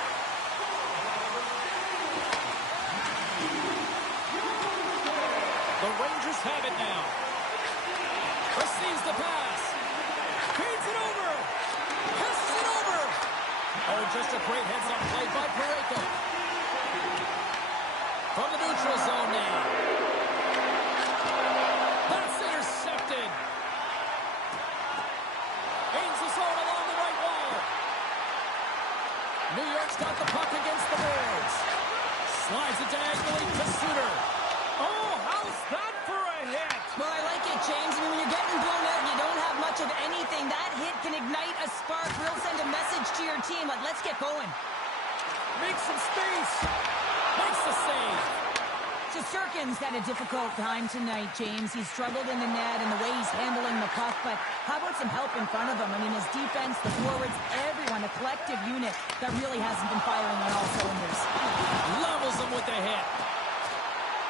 The Rangers have it now. Receives the pass. Feeds it over. Passes it over. Oh, just a great heads-up play by Parayko. From the neutral zone now. That's intercepted. Aims the zone along the right wall. New York's got the puck against the boards. Slides it diagonally to Suter. Oh, how's that for a hit? Well, I like it, James. I mean, when you're getting blown out and you don't have much of anything, that hit can ignite a spark. We'll send a message to your team. Like, let's get going. Makes some space. Makes the save. Shesterkin's had a difficult time tonight, James. He's struggled in the net and the way he's handling the puck, but how about some help in front of him? I mean, his defense, the forwards, everyone, a collective unit that really hasn't been firing on all cylinders. Levels him with the hit.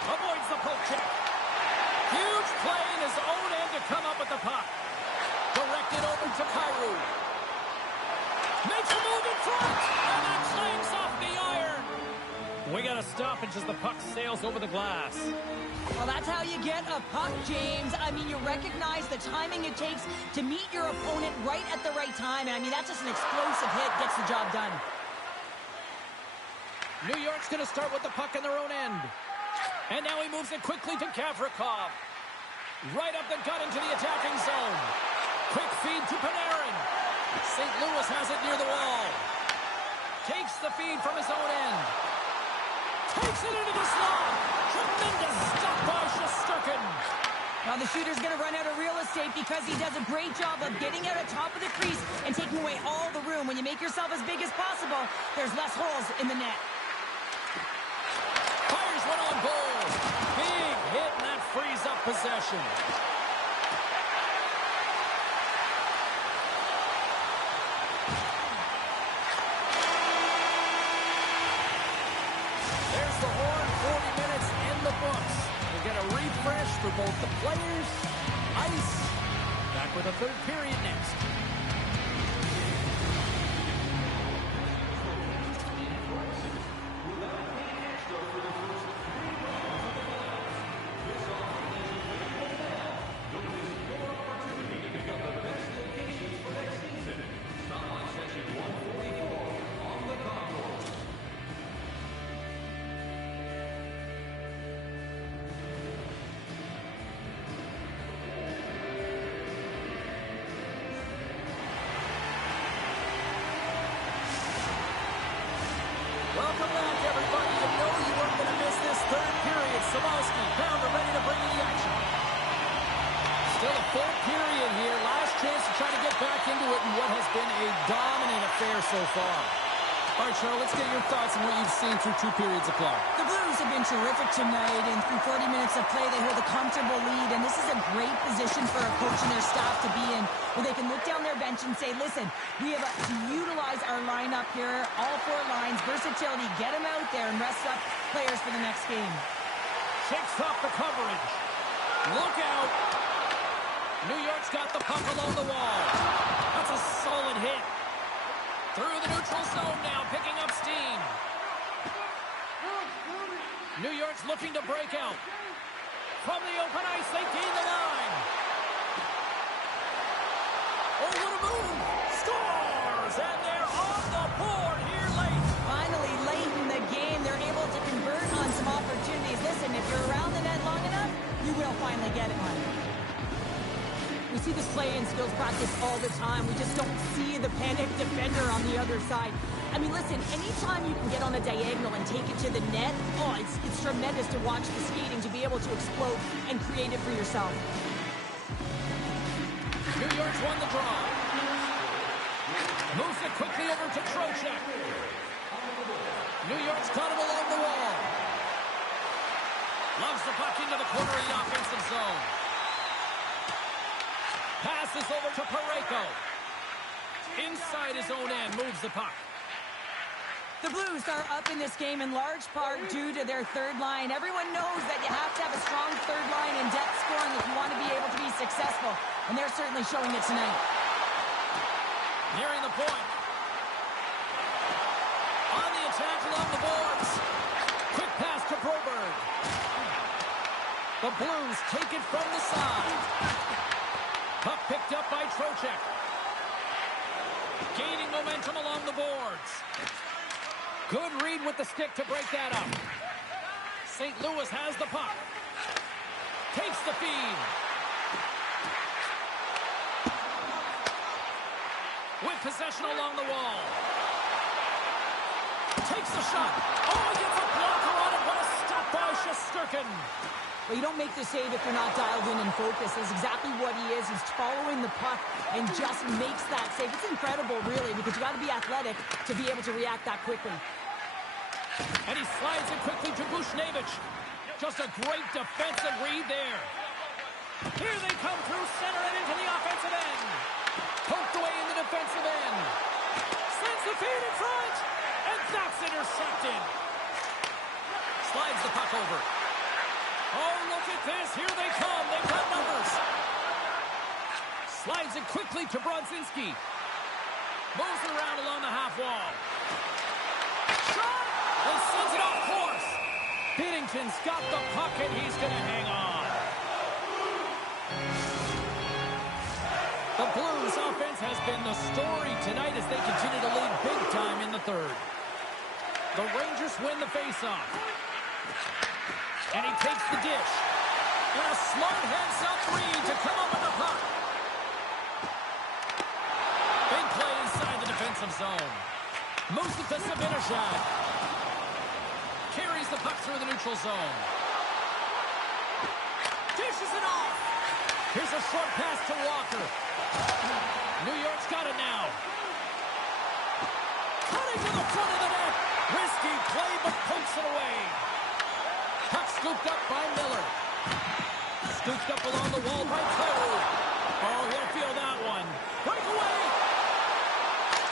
Avoids the poke check. Huge play in his own end to come up with the puck. Directed over to Kyrou. Makes a move in front. And that clangs off the iron. We got a stoppage as the puck sails over the glass. Well, that's how you get a puck, James. I mean, you recognize the timing it takes to meet your opponent right at the right time. And I mean, that's just an explosive hit. Gets the job done. New York's going to start with the puck in their own end. And now he moves it quickly to Gavrikov. Right up the gut into the attacking zone. Quick feed to Panarin. St. Louis has it near the wall. Takes the feed from his own end. Takes it into the slot. Tremendous stop by Shesterkin. Well, the shooter's going to run out of safe because he does a great job of getting out at top of the crease and taking away all the room. When you make yourself as big as possible, there's less holes in the net. Fires one on goal. Big hit, and that frees up possession. There's the horn. 40 minutes in the books. We'll get a refresh for both the players, ice. Back with a third period next. Welcome back, everybody. You know you weren't going to miss this third period. Samoski, Pounder ready to bring in the action. Still a full period here. Last chance to try to get back into it in what has been a dominant affair so far. All right, Cheryl, let's get your thoughts on what you've seen through 2 periods of play. The Blues have been terrific tonight, and through 40 minutes of play, they hold a comfortable lead, and this is a great position for a coach and their staff to be in, where they can look down their bench and say, listen, we have to utilize our lineup here, all 4 lines, versatility, get them out there and rest up players for the next game. Shakes off the coverage. Look out. New York's got the puck along the wall. That's a solid hit. Through the neutral zone now, picking up steam. New York's looking to break out. From the open ice, they gain the line. Oh, what a move! Scores! And they're on the board here late. Finally, late in the game, they're able to convert on some opportunities. Listen, if you're around the net long enough, you will finally get it, one. We see this play in skills practice all the time. We just don't see the panic defender on the other side. I mean, listen, anytime you can get on a diagonal and take it to the net, oh, it's tremendous to watch the skating, to be able to explode and create it for yourself. New York's won the draw. Moves it quickly over to Trocheck. New York's got it along the wall. Loves the puck into the corner of the offensive zone. Passes over to Parayko. Inside his own end, moves the puck. The Blues are up in this game in large part due to their third line. Everyone knows that you have to have a strong third line and depth scoring if you want to be able to be successful. And they're certainly showing it tonight. Nearing the point. On the attack along the boards. Quick pass to Broberg. The Blues take it from the side. Puck picked up by Trocheck. Gaining momentum along the boards. Good read with the stick to break that up. St. Louis has the puck. Takes the feed. With possession along the wall. Takes the shot. Oh, he gets a blocker on it. What a stop by Shesterkin. Well, you don't make the save if you're not dialed in and focused. That's exactly what he is. He's following the puck and just makes that save. It's incredible, really, because you got to be athletic to be able to react that quickly. And he slides it quickly to Bushnevich. Just a great defensive read there. Here they come through center and into the offensive end. Poked away in the defensive end. Sends the feed in front. And that's intercepted. Slides the puck over. Oh, look at this. Here they come. They've got numbers. Slides it quickly to Brodzinski. Moves it around along the half wall. Shot! And sends it off course. Binnington's got the puck, and he's going to hang on. The Blues offense has been the story tonight as they continue to lead big time in the third. The Rangers win the faceoff. And he takes the dish. And a smart heads-up read to come up with the puck. Big play inside the defensive zone. Moves it to Zibanejad. Carries the puck through the neutral zone. Dishes it off. Here's a short pass to Walker. New York's got it now. Cutting to the front of the net. Risky play, but pokes it away. Puck scooped up by Miller. Scooped up along the wall by Tyler. Oh, he'll feel that one. Breakaway.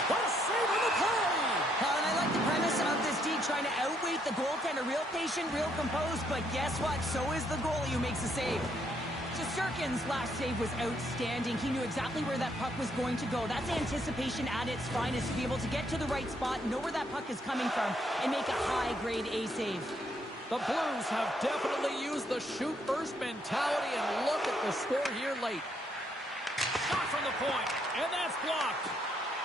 What a save on the play. And I like the premise of this D trying to outweight the goaltender. Real patient, real composed, but guess what? So is the goalie who makes the save. Shesterkin's last save was outstanding. He knew exactly where that puck was going to go. That's anticipation at its finest, to be able to get to the right spot, know where that puck is coming from, and make a high-grade A save. The Blues have definitely used the shoot-first mentality, and look at the score here late. Shot from the point, and that's blocked.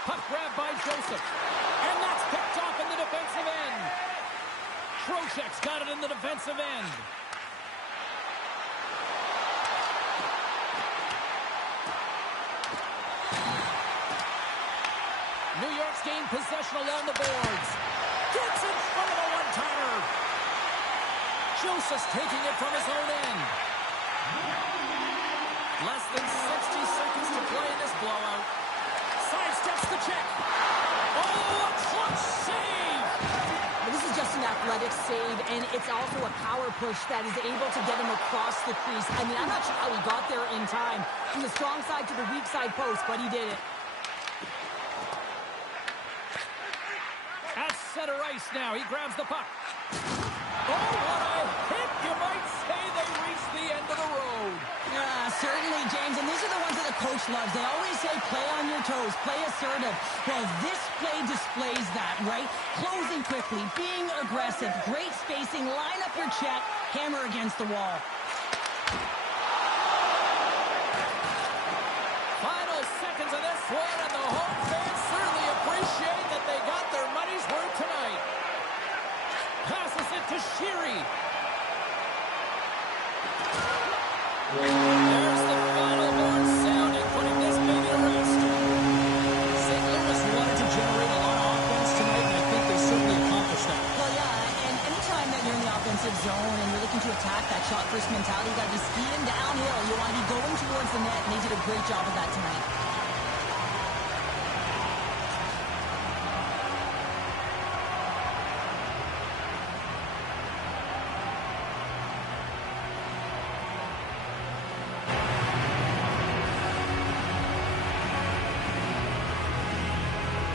Puck grabbed by Joseph, and that's picked off in the defensive end. Trocheck's got it in the defensive end. New York's gained possession along the boards. Gets in front of the one-timer. Joseph's taking it from his own end. Less than 60 seconds to play in this blowout. Sidesteps the check. Oh, a clutch save! This is just an athletic save, and it's also a power push that is able to get him across the crease. I mean, I'm not sure how he got there in time. From the strong side to the weak side post, but he did it. At center ice now, he grabs the puck. Oh, what a hit! You might say they reached the end of the road. Yeah, certainly, James, and these are the ones that the coach loves. They always say, play on your toes, play assertive. Well, this play displays that, right? Closing quickly, being aggressive, great spacing, line up your check, hammer against the wall. Final seconds of this one, and the home fans certainly appreciate that they got their money's worth tonight. Passes it to Sheary. There's the final horn sounding, putting this baby to rest. St. Louis wanted to generate a lot of offense tonight, and I think they certainly accomplished that. Well, yeah, and anytime that you're in the offensive zone and you're looking to attack, that shot-first mentality, you got to be speeding downhill. You want to be going towards the net, and they did a great job of that tonight.